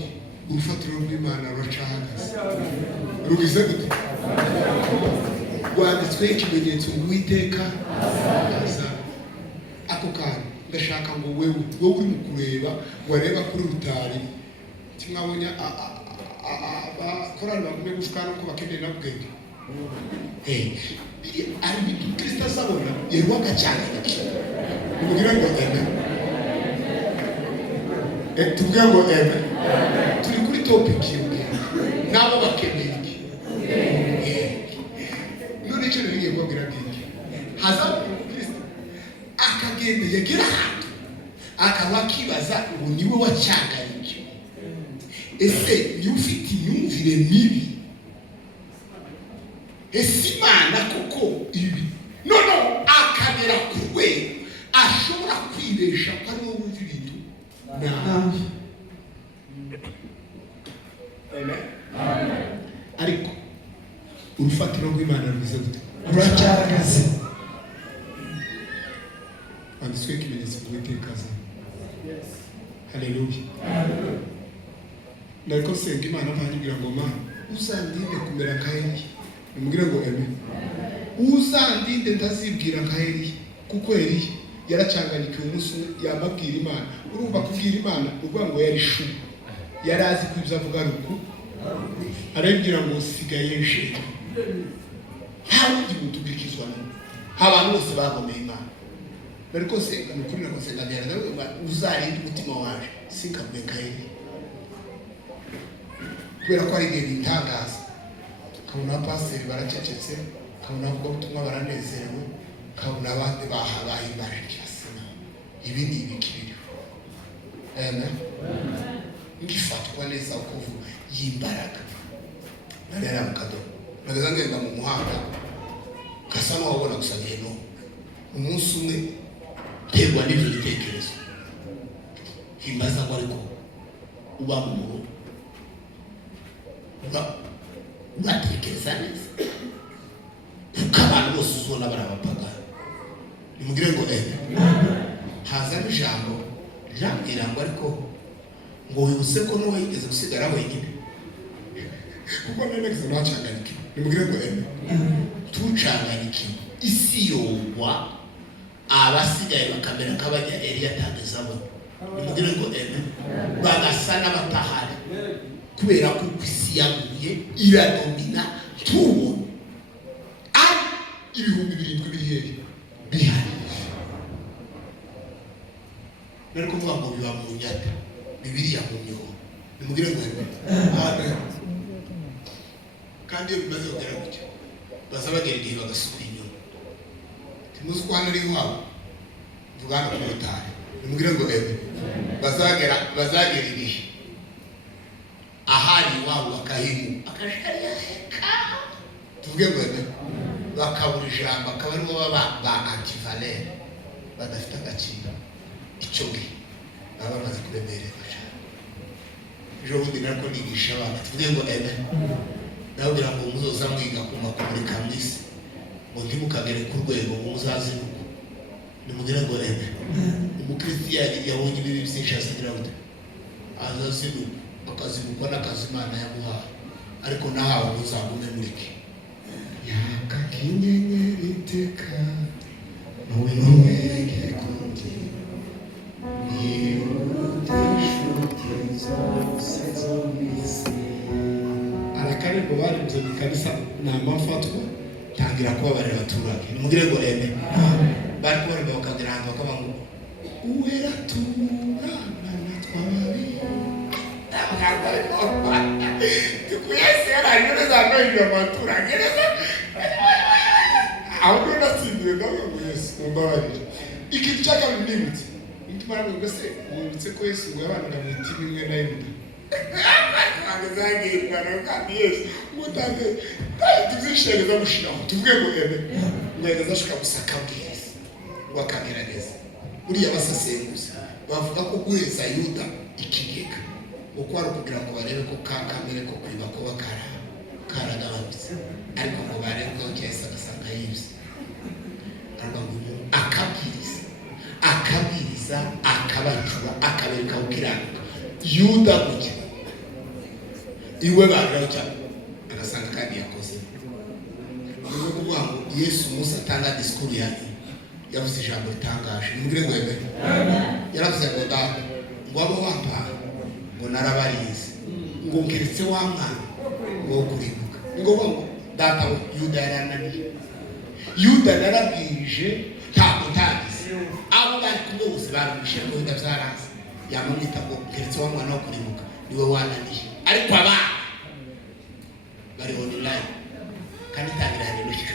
urufatiro rw'Imana ruracahagaze rugize gute rwanditsweho ikimenyetso ngo Uwiteka aza ako kantu ndashaka ngo wewe uri mu kureba wareba kuri rutari kimwabonye abakorani bagumye gushukana ko bakeneye na bwenge ari ibintu Kristo azabona yerwaga cyane umubwira ngo tuvuge ngo turi kuri topic imwe nabo bakeneye iki none icyo ngiye kubabwira ngiki haza Kristo akagenda yegera ahantu akaba akibaza ngo niwe wacyangariye ese niwe ufite imyumvire mibi ese Imana koko ibi none akagera ku rwego ashobora kwibesha ko ari wowe wumva ibintu nabi ariko urufatiro rw'Imana rubize gute ruracyahagaze wanditswe ikimenyetso ngo Uwiteka aza haleluya nariko senga Imana ntanyibwira ngo Mana uzandinde kumera nka Eliya umubwire ngo uzandinde ntazibwira nka Eliya kuko Eliya yaracanganikiwe umunsi yababwira Imana urumva kubwira Imana uvuga ngo yari shu yari azi ko ibyo avuga ari uko arabwira ngo sigaye nshinga nta wundi muntu ubikizwa abantu bose bagomeye Imana bariko senga nukuri nako senga byara uzarinde umutima waje sinkabwe nka Eliya kubera ko ari igihe bitangaza kabona pasiteri baracecetse kabona avuga ubutumwa baranezerewe kabona abandi bahimbaje kirasana ibi ni ibikiriho ngifatwa neza ukuvuga y'imbaraga narera mukado nagaza ngenda mu muhanda kasa no wabona gusa ngeno umunsi umwe tegwa n'ibyo bitekerezo himbaza ngo ariko uba mu rugo uratekereza neza kuko abantu bose uzona barabapaga nimugire ngo hazamo ijambo ryambwira ngo ariko ngo wibutse ko n'uwo yigeze gusigara wenyine kuko nenegeze ntacanganikiwe nimugire ngo tucanganikiwe isi yogwa abasigaye bakamera nk'abajya Eliya atagezamo nimugire ngo bagasa n'abatahari kubera ko isi yaguye iradomina tubona ari ibihumbi 7 biri hehe bihari nariko mvuga ngo biba mu nyata Bibiliya mu nyobo nimugire ngo kandi iyo bimaze kugera gutyo bazabagera igihe bagasubira inyuma timuzi ko hano ari iwabo mvugana ku rutari nimugire ngo bazagera igihe ahari iwabo bakahimu akajariya heka tuvuge ngo bakabura ijambo akaba aribo ba antivalere badafite agaciro icyo gihe baba bamaze kuremererwa cyane ejo bundi nariko nigisha abana tuvuge ngo eme ndabwira ngo muzoza mwiga kumurika mwisi ngo ntimukagere ku rwego ngo muzazinuka nimubwira ngo eme umukristiani yabonye ibibi byinshi azagira gute azazinuka akazinukwa n'akazi Imana yamuhaye ariko nahawe muzagume murike yaka kinyenyeri iteka nuwege konti arakariko barinze mu kanisa namafatwa tangira kubabarira abaturage nimugire ngo eme bari kubona bakagira ahantu bakaba ngo uwera tungana natwababi tukuyese yaranyure za nohiro abaturage neza ahubwo nasindiwe ndavuga ngo Yesu mumbabarire ikintu cyakabiri nibutse umutima wanjye mbese wibutse ko Yesu ngo yabanaga mu mitima imwe na Yuda agazagirwa kandi Yesu mutanze tuzishegeza gushiraho tuvuge ngo eme mwegeza shika gusaka bwiza ngo akagerageza uriya basasenguza bavuga ko guheza Yuda ikigega uko ari kugira ngo barebe ko kamere ko kwiba ko karagabanutse ariko ngo barebe ko Yesu agasanga yibye ariko ngo akabwiriza akabacura akabereka ukiranuka Yuda gutya iwe bagaraho cyane agasanga kandi yakoze nizo kuvuga ngo Yesu Musa atanga disikuru yavuze ijambo ritangaje nimugire ngo eme yaravuze ngo data ngo abo wapana ngo narabarize ngo ngeretse wa mwana ngo kuribuka ngo data Yuda yarananiye Yuda narabwije ntabwo tagize abo bari kumwe bose barumvishe ngo Yuda byaraze yamwita ngo ngeretse wa mwana wo kuribuka niwe wananiye ariko aba bari online kandi tangiranye n'icyo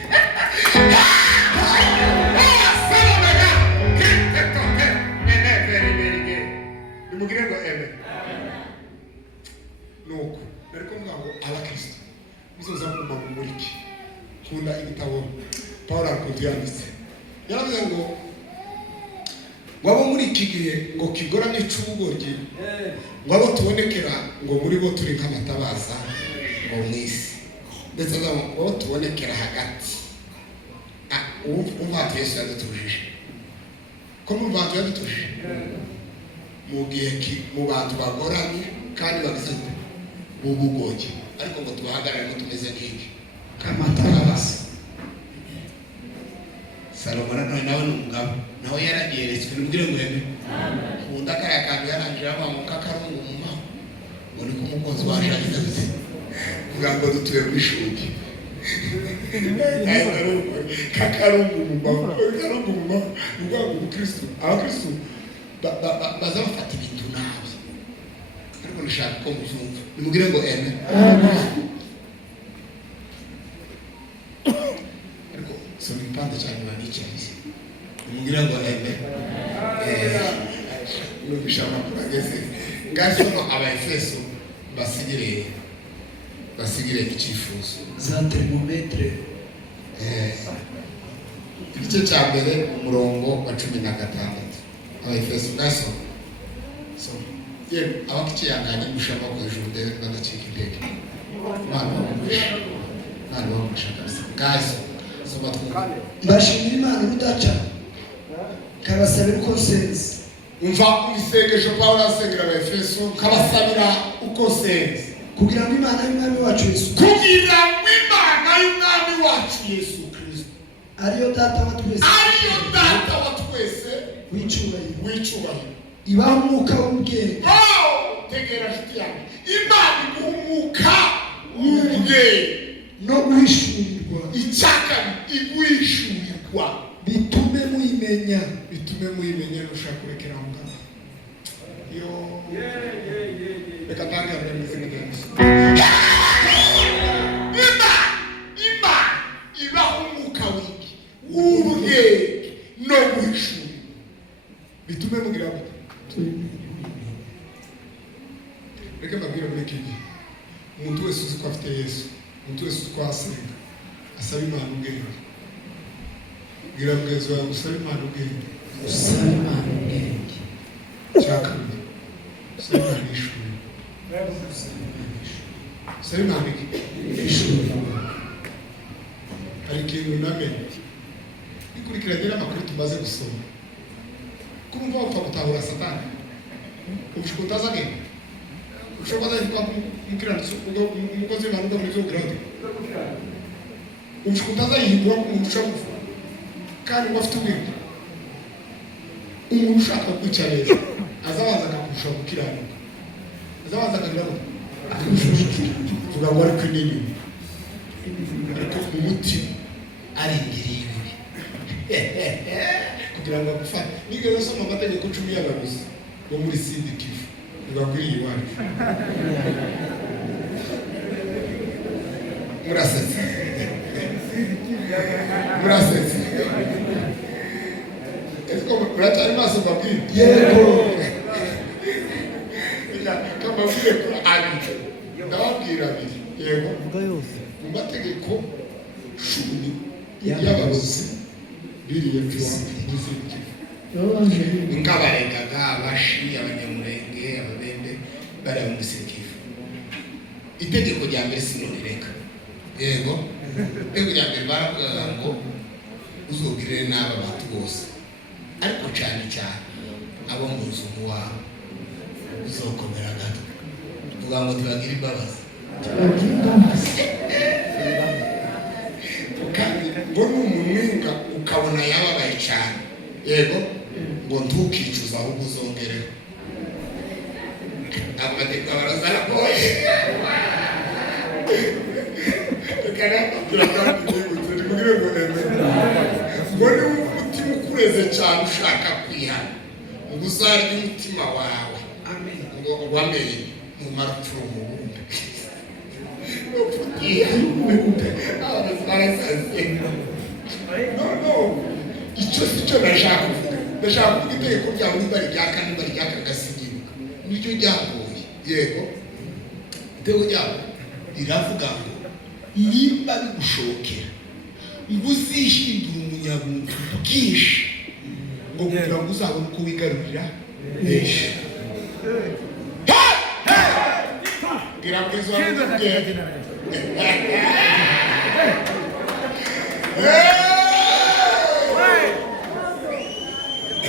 nimugire ngo eme nuko ariko ngabo abakristo bizoza kuma mu muriki kunda ibitabo Paulo akutuyanditse yaravuze ngo wabo muri iki gihe ngo kigoramye cy'ubugoryi ngo abo tubonekera ngo muri bo turi nk'amatabaza ngo mwisi ndetse ngo tubonekera hagati umva Yesu yadutujije ko mu bantu yadutujije mu gihe mu bantu bagoramye kandi bagize ubugoryi ariko ngo tubahagarare ngo tumeze nk'iki nk'amatabaza Salomo nawe n'umugabo nawe yaragiyeretswe n'ubwire ngo eme kunda kaya kantu yarangije abamu kakarungu mu maho ngo ni ko umukozi washagize gute kugira ngo dutuye mu ishuri kakarungu mu maho ubwo umukristo abakristo baza bafata ibintu nabi ariko nishaka ko mubyumva nimugire ngo eme ariko so nipande cyane banicyahise nimugire ngo eme n'ubisha amakuru ageze ngasono Abaefeso basigire icyifuzo za termometre igice cya mbere umurongo wa 16 Abaefeso ngaso so abakiciyanganye gushaka ko hejuru ndebe badacika intege Imana bamushaka ngaso so batwumva ndashimira Imana udaca kabasabira uko sense umva isengesho Paulo asengera Abaefeso kabasabira uko sense kugira ngo Imana y'Umwami wacu Yesu Kristo ariyo data wa twese w'icyubahiro ibaho umwuka w'ubwenge tegera nshuti yanjye Imana umwuka w'ubwenge no guhishurirwa icyaka iguhishurirwa bitume muyimenya ushaka kurekera aho ngaho yo reka tangira mu izina rya Yesu Imana ibaho umwuka w'ubwenge no guhishurirwa bitume mugira gute reka mbabwire muri iki gihe umuntu wese uzi ko afite Yesu umuntu wese uzi ko asenga asaba Imana ubwenge bwira mugenzi wawe usaba Imana ubwenge cyakabiri usaba Imana ishuri Sari nandiki hari ikintu namenye ikurikiranye n'amakuru tumaze gusoma kumva wapfa gutahura Satani ushobora utazagenda ushobora kuzajya mukiranutse umukozi w'Imana muri zo grade ushobora utazayihindura ushobora kandi ngo afite ubwenge umuntu ushaka kwica neza azabanza akakurusha gukiranuka azabanza akagira ngo vuga ngo ari kwinini ariko umutima ari ingiri ibi kugira ngo agufate nigeze nsoma amategeko 10 y'abaguzi bo muri Sindikivu vuga kuri iyi wacu murasetse esko murachari maso babwira yego kama vile kuna ali ndababwira biri yego mu mategeko 10 y'abaguzi biriye nkabarengaga abashi abanyamurenge ababembe bari mu Sindikivu itegeko rya mbere sinonireka yego itegeko rya mbere baravuga ngo uzobwirire n'aba bantu bose ariko cyane abo mu nzu wawe uzokomera gato tuvuga ngo tubagire imbabazi kandi ngo n'umuntu ukabona yababaye cyane yego ngo ntukicuza ahubwo uzongereho amategeko barazara boye ngo ni umutima ukureze cyane ushaka kwihana ngo uzarye umutima wawe ngo wamenye mu marupfu mu bundi no icyo si cyo ndashaka kuvuga itegeko ryawe niba ryaka niba ryaka gasigirwa nicyo ryagoye yego itegeko ryawe riravuga ngo nimba bigushokera ngo uzihindura umunyabuntu bwinshi ngo kugira ngo uzabone uko wigarurira benshi gira kwizo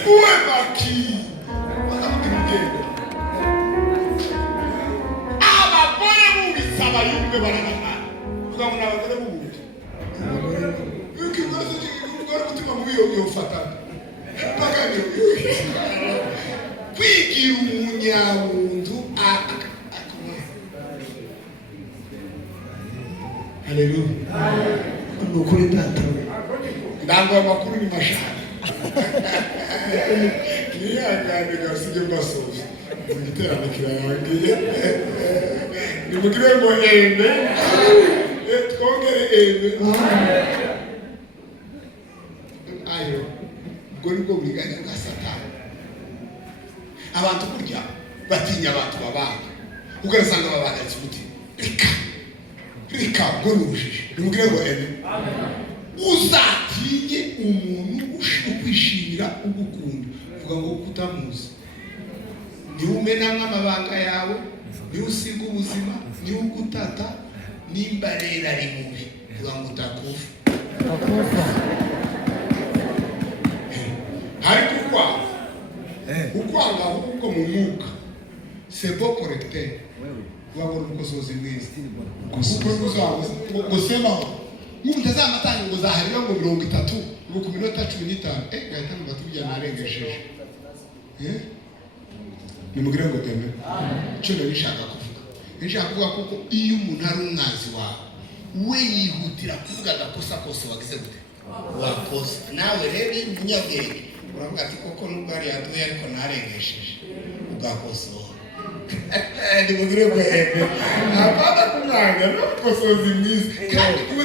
uwe baki abagore bubisaba yumve barabana uvuga ngo n'abagore b'ubundi ikibazo cy'umugore umutima mubi yofata bagane kwigira umunyabuntu haleluya nukuri data ndango amakuru ni mashaka niyangane gasije basoje igiterane kirarangiye nimugire ngo eme twongere eme ayo ubwo nibwo buriganya bwa Satani abantu burya batinya abantu babanga ugasanga babanga kibuti reka ngo nubujije nimugire ngo eme uzatinye umuntu ukwishimira ugukunda vuga ngo kutamuzi ni umenamwe amabanga yawe ni usiga ubuzima ni ugutata nimba rero ari mubi vuga ngo utakufa ariko ukwanga ahubwo mu mwuka c'est beau correcteur vuga ngo umukosozi mwiza ukuri uzawe gusema Mungu tazama tangu ngo zahariwe ngo 30 ngo ku minota 15 gahita ngo batubya narengesheje nimugire ngo eme cyo nishaka kuvuga nishaka kuvuga kuko iyo umuntu ari umwanzi wawe we yihutira kuvuga agakosa kose wagize gute wakoze nawe rero umunyabwenge uravuga ati koko nubwo ari yatuye ariko narengesheje ugakosora nimugire ngo eme abana kumwanga no kosozi mwiza kandi kuba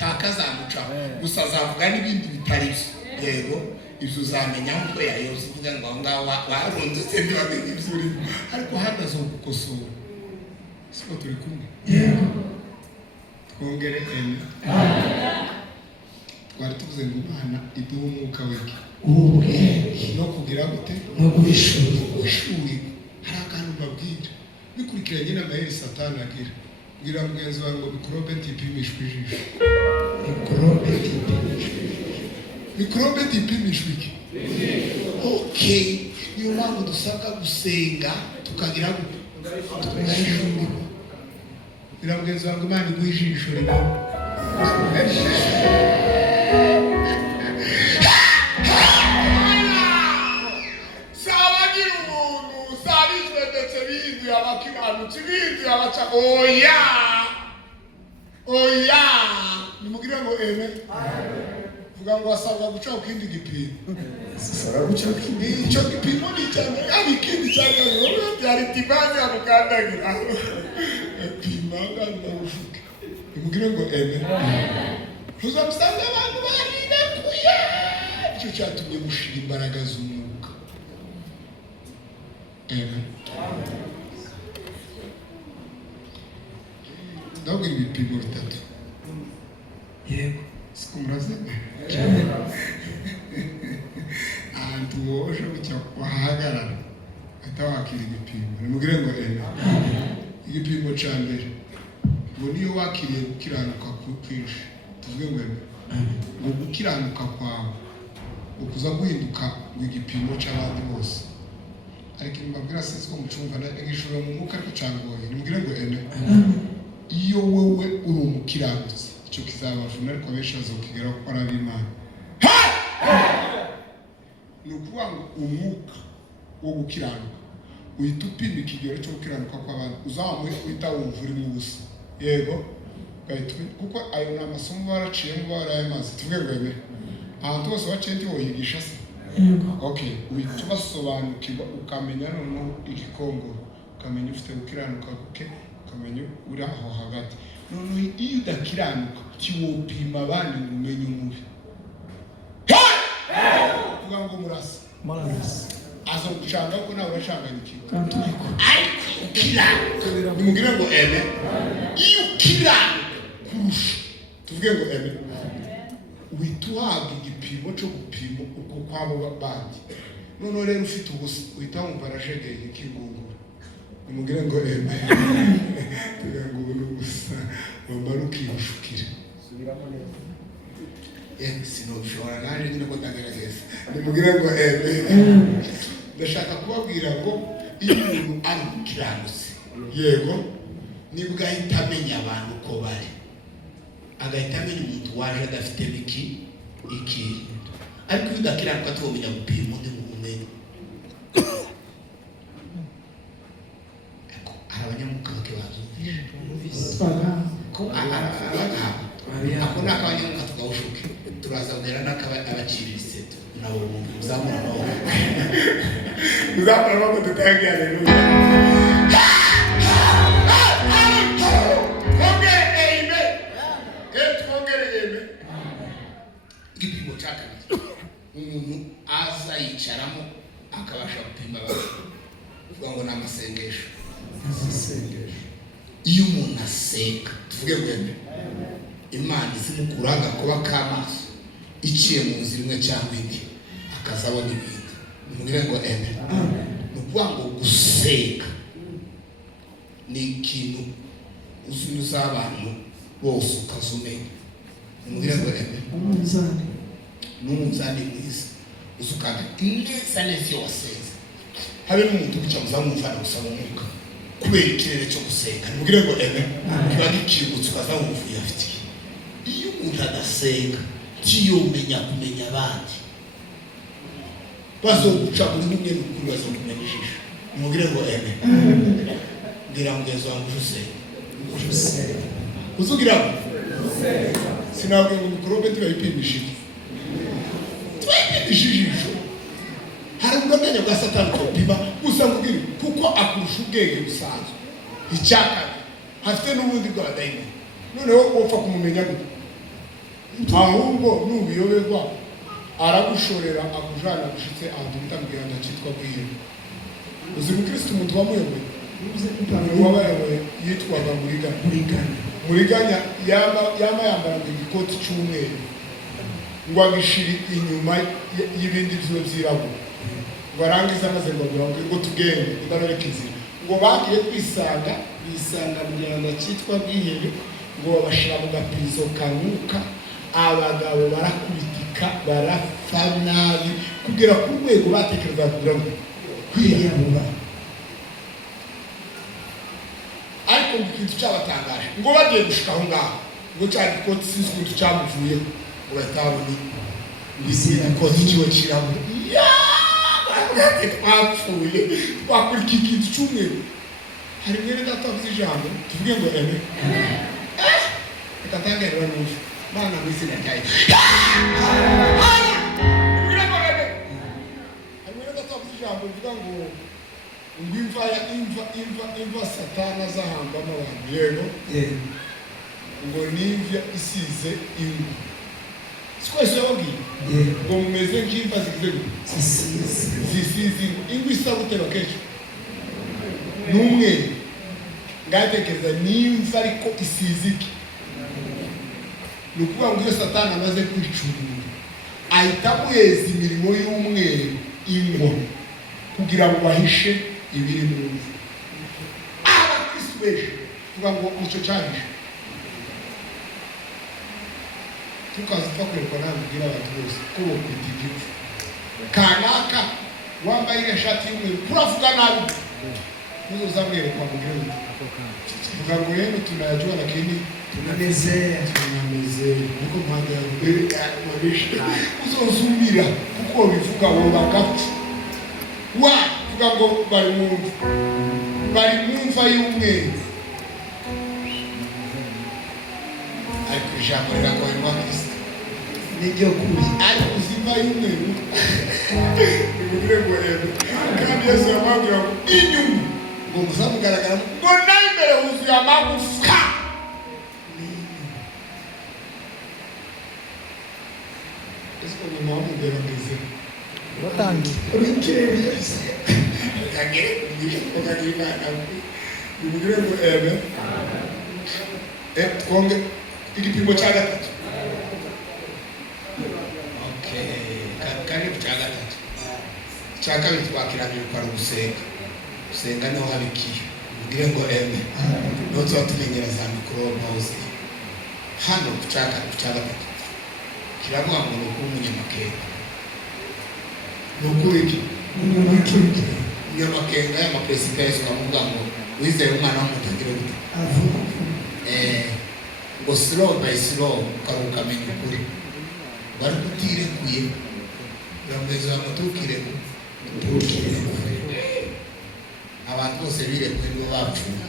takazamuca gusa azavuga n'ibindi bitari byo yego ibyo uzamenya uko yayoze uvuga ngo ngaho warundutse ntibamenye ibyo urimo ariko hagaze gukosora siko turi kumwe yego twongere eme twari tuvuze ngo Imana iduhe umwuka w'iki ubwenge no kugira gute no guhishurirwa hari akantu babwira bikurikiranye n'amaheri satani agira. Bwira mugenzi wawe ngo mikorobe ntipimishwe ijisho. Mikorobe ntipimishwe iki? Okay, niyo mpamvu dusabwa gusenga tukagira bwira mugenzi wawe ngo Imana iguhe ijisho rimwe. Oya nimugire ngo eme vuga ngo wasabwa guca ukindi gipimo icyo gipimo ni cyane ari ikindi cyane byari tibaze amukandagira pima nganda ushuke nimugire ngo eme tuzamusanga abantu barira kuya icyo cyatumye gushira imbaraga z'umwuka eme ndabwira ibipimo bitatu yego siko muraze ahantu woje bucya wahagarara atawakira igipimo nimugire ngo igipimo cya mbere ngo niyo wakiriye gukiranuka kwinshi tuvuge ngo ngo gukiranuka kwawe ukuza guhinduka ngo igipimo cy'abandi bose ariko mbabwira sinzi ko mucumva n'ishuro mu mwuka ariko cyangoye nimugire ngo iyo wowe uri umukiranutsi icyo kizabavuna ariko benshi bazokigeraho ko ari ab'Imana. Ni ukuvuga ngo umwuka wo gukiranuka uhita upima ikigero cyo gukiranuka kw'abantu uzamuye uhita wumva uri mu busa yego kuko ayo ni amasomo baraciyemo barayamaze tuvuge ngo ahantu hose waciye ntiwohigisha se okay uhita ubasobanukirwa ukamenya noneho igikongoro ukamenya ufite gukiranuka kuke ukamenya uri aho hagati noneho iyo udakiranuka kiwupima abandi umenye umubi kuvuga ngo murasa azo gucanga ko nawe urashanganyikiwe ariko ukiranuka nimugire ngo iyo ukiranuka kurusha tuvuge ngo uhita uhabwa igipimo cyo gupima uko kwabo bandi noneho rero ufite ubusa uhita wumva arajegeye nk'ingunguru nimugire ngo tuvuge ngo ubu ni ubusa wamara ukiyushukira sinobishobora nanjye nyine ko ndagerageza nimugire ngo ndashaka kubabwira ngo iyo umuntu ari umukiranutsi yego nibwo ahita amenya abantu uko bari agahita amenya umuntu waje adafitemo iki ariko iyo udakiranuka tuwamenya gupima undi mumenye ariko hari abanyamwuka bake bazumvisha ko ako ni akabanyamwuka tugawushuke turaza guhera n'akabaciriritse nabo muzamura amaboko muzamura amaboko tutayagira haleluya igipimo cya kabiri umuntu aza yicaramo akabasha gupima abantu uvuga ngo ni amasengesho iyo umuntu aseka tuvuge ngo Imana izimukura agakuba k'amaso iciye mu nzira imwe cyangwa indi akazabona ibindi nimugire ngo ni ukuvuga ngo guseka ni ikintu uzuza abantu bose ukazumenya nimugire ngo n'umunzani mwiza uzukanda neza neza iyo wasenze habe n'umuntu ubica muzamufana gusaba umwuka kubera ikirere cyo gusenga nimugire ngo kiba gikingutse ukazawumva uyafitiye iyo umuntu adasenga ntiyomenya kumenya abandi bazoguca muri bumwe n'ukuri bazokumenya ijisho nimugire ngo mbwira mugenzi wanjye usenga uzugira ngo sinabwiye ngo mikorobe ntibayipimishije ijisho hari ubwenge bwa satani kupima gusa mubwire kuko akurusha ubwenge busanzwe icyaka afite n'ubundi bwa dayimoni noneho upfa kumumenya gute ahubwo nubiyoberwa aragushorera akujana gushitse ahantu bitambwira ndacitwa bwiye uzi mukristo umuntu wamuyoboye wabayoboye yitwaga muriganya yama yambara igikoti cy'umweru ngo agishiri inyuma y'ibindi byo byirabura barangiza maze ngo tugende udabereka inzira ngo bagiye bisanga mu gihanda cyitwa Bwihebe, ngo babashira mu gapirizo kanuka, abagabo barakubitika barapfa nabi kugera ku rwego batekereza kugira ngo kwiyahura. Ariko mu kintu cyabatangaje ngo bagiye gushika aho ngaho ngo cyari ikoti sinzi ukuntu cyamuvuyeho ngo batabona isi ikoti kiwe kirabura twapfuye twakora iki kintu cy'umweru. Hari mwene data wavuze ijambo tuvuge ngo eme reka tangerera n'ufu bana mu izina rya Yesu. Hari mwene data wavuze ijambo rivuga ngo imva Satani azahambamo abantu. Yego ngo n'imva isize ingwa twese wabwiye ngo mumeze nk'imva zigize zisize ingwa isa gute bakesha n'umweru. Ngatekereza n'imva ariko isize iki? Ni ukuvuga ngo iyo Satani amaze kwicurura ahita amuheza imirimo y'umweru ingwa kugira ngo bahishe ibiri mu mva. Abakristo benshi tuvuga ngo nicyo cyahishe. Tukaza twakorerwa nawe kubwira abantu bose ko bokwita igifu kanaka wambaye ishati y'umweru kuravuga nabi ntuzamwerekwa mu gihugu. Tuvuga ngo rero tunajua lakini tunanezea niko mpande ya mbere mabishe uzozumira kuko bivuga ngo bagapfa vuga ngo bari mumva y'umweru. Ariko ijambo riragoye Kristo nibyo kuri ariko uzimva y'umweru nimugire ngo rero kandi Yesu yamabwira ngo inyuma ngo muzamugaragara ngo nayo imbere huzuye amagufwa. Ese ngo mama mbere ngeze batangi urikere Yesu kagere nimugire ngo eme twonge igipimo cya gatatu. Karibu cya gatatu. Cya kabiri twakiranye kwa gusenga niho habikiye. Mugire ngo eme no tumenyera za mikorobe hose. Hano cya gatatu kiravuga ngo ni umunyamakenga. Ni ukuri iki? Umunyamakenga y'amapresida Yesu avuga ngo wizeye umwana w'umuntu agire gute? Ngo slow by slow ukaruka menya ukuri bari kutirekuye uramweza wamutukire abantu bose birekuye nibo bapfuye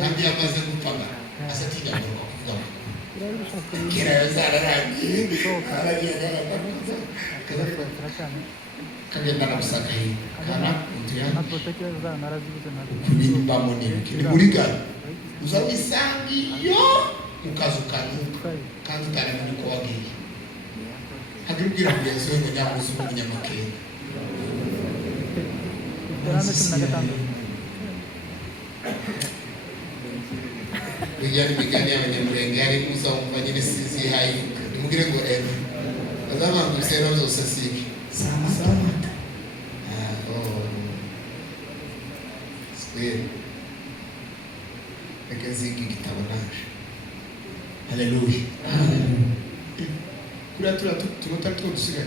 kandi yamaze gupfaga asatijyagorwa kuvuga ngo kera yazararangiye kagenda nabusaka hino kana utuyana ukubimbamo n'ibiki ni muri gari uza wisanga iyo ukazukana kandi utaremenya uko wagiye. Hagira ubwira mugenzi we ngo nyabuze umunyamakenga. Migani y'abanyamurenge yari muza wumva nyine sizi hayivuga. Nimugire ngo eme bazabanga ibisera byose sibi sama reka zigi igitabo naje. Haleluya. Kuriya tunota two dusigaye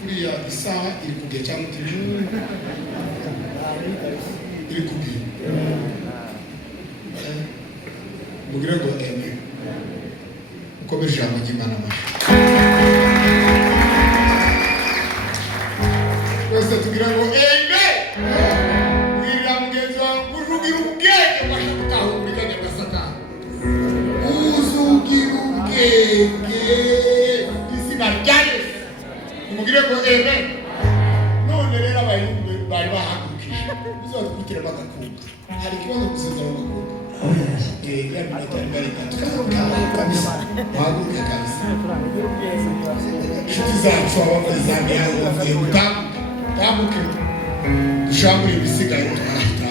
kuriya isaha iri kugihe cyangwa iri kugihe mugire ngo eme ukomeje ijambo ry'Imana amashyi twese tugira ngo eme. Bwira mugenzi wawe uzugira ubwenge ubasha gutahura uburiganya bwa Satani. Uzugira ubwenge izina rya Yesu. Nimugire ngo eme. None rero abayumbe bari bahagurukije uzatwitira bagakuka. Hari ikibazo gusezera bagakuka. Wahaguruke kabisa. Inshuti zacu abavuzanye yavuye utambuke dushambure ibisigaye twahita.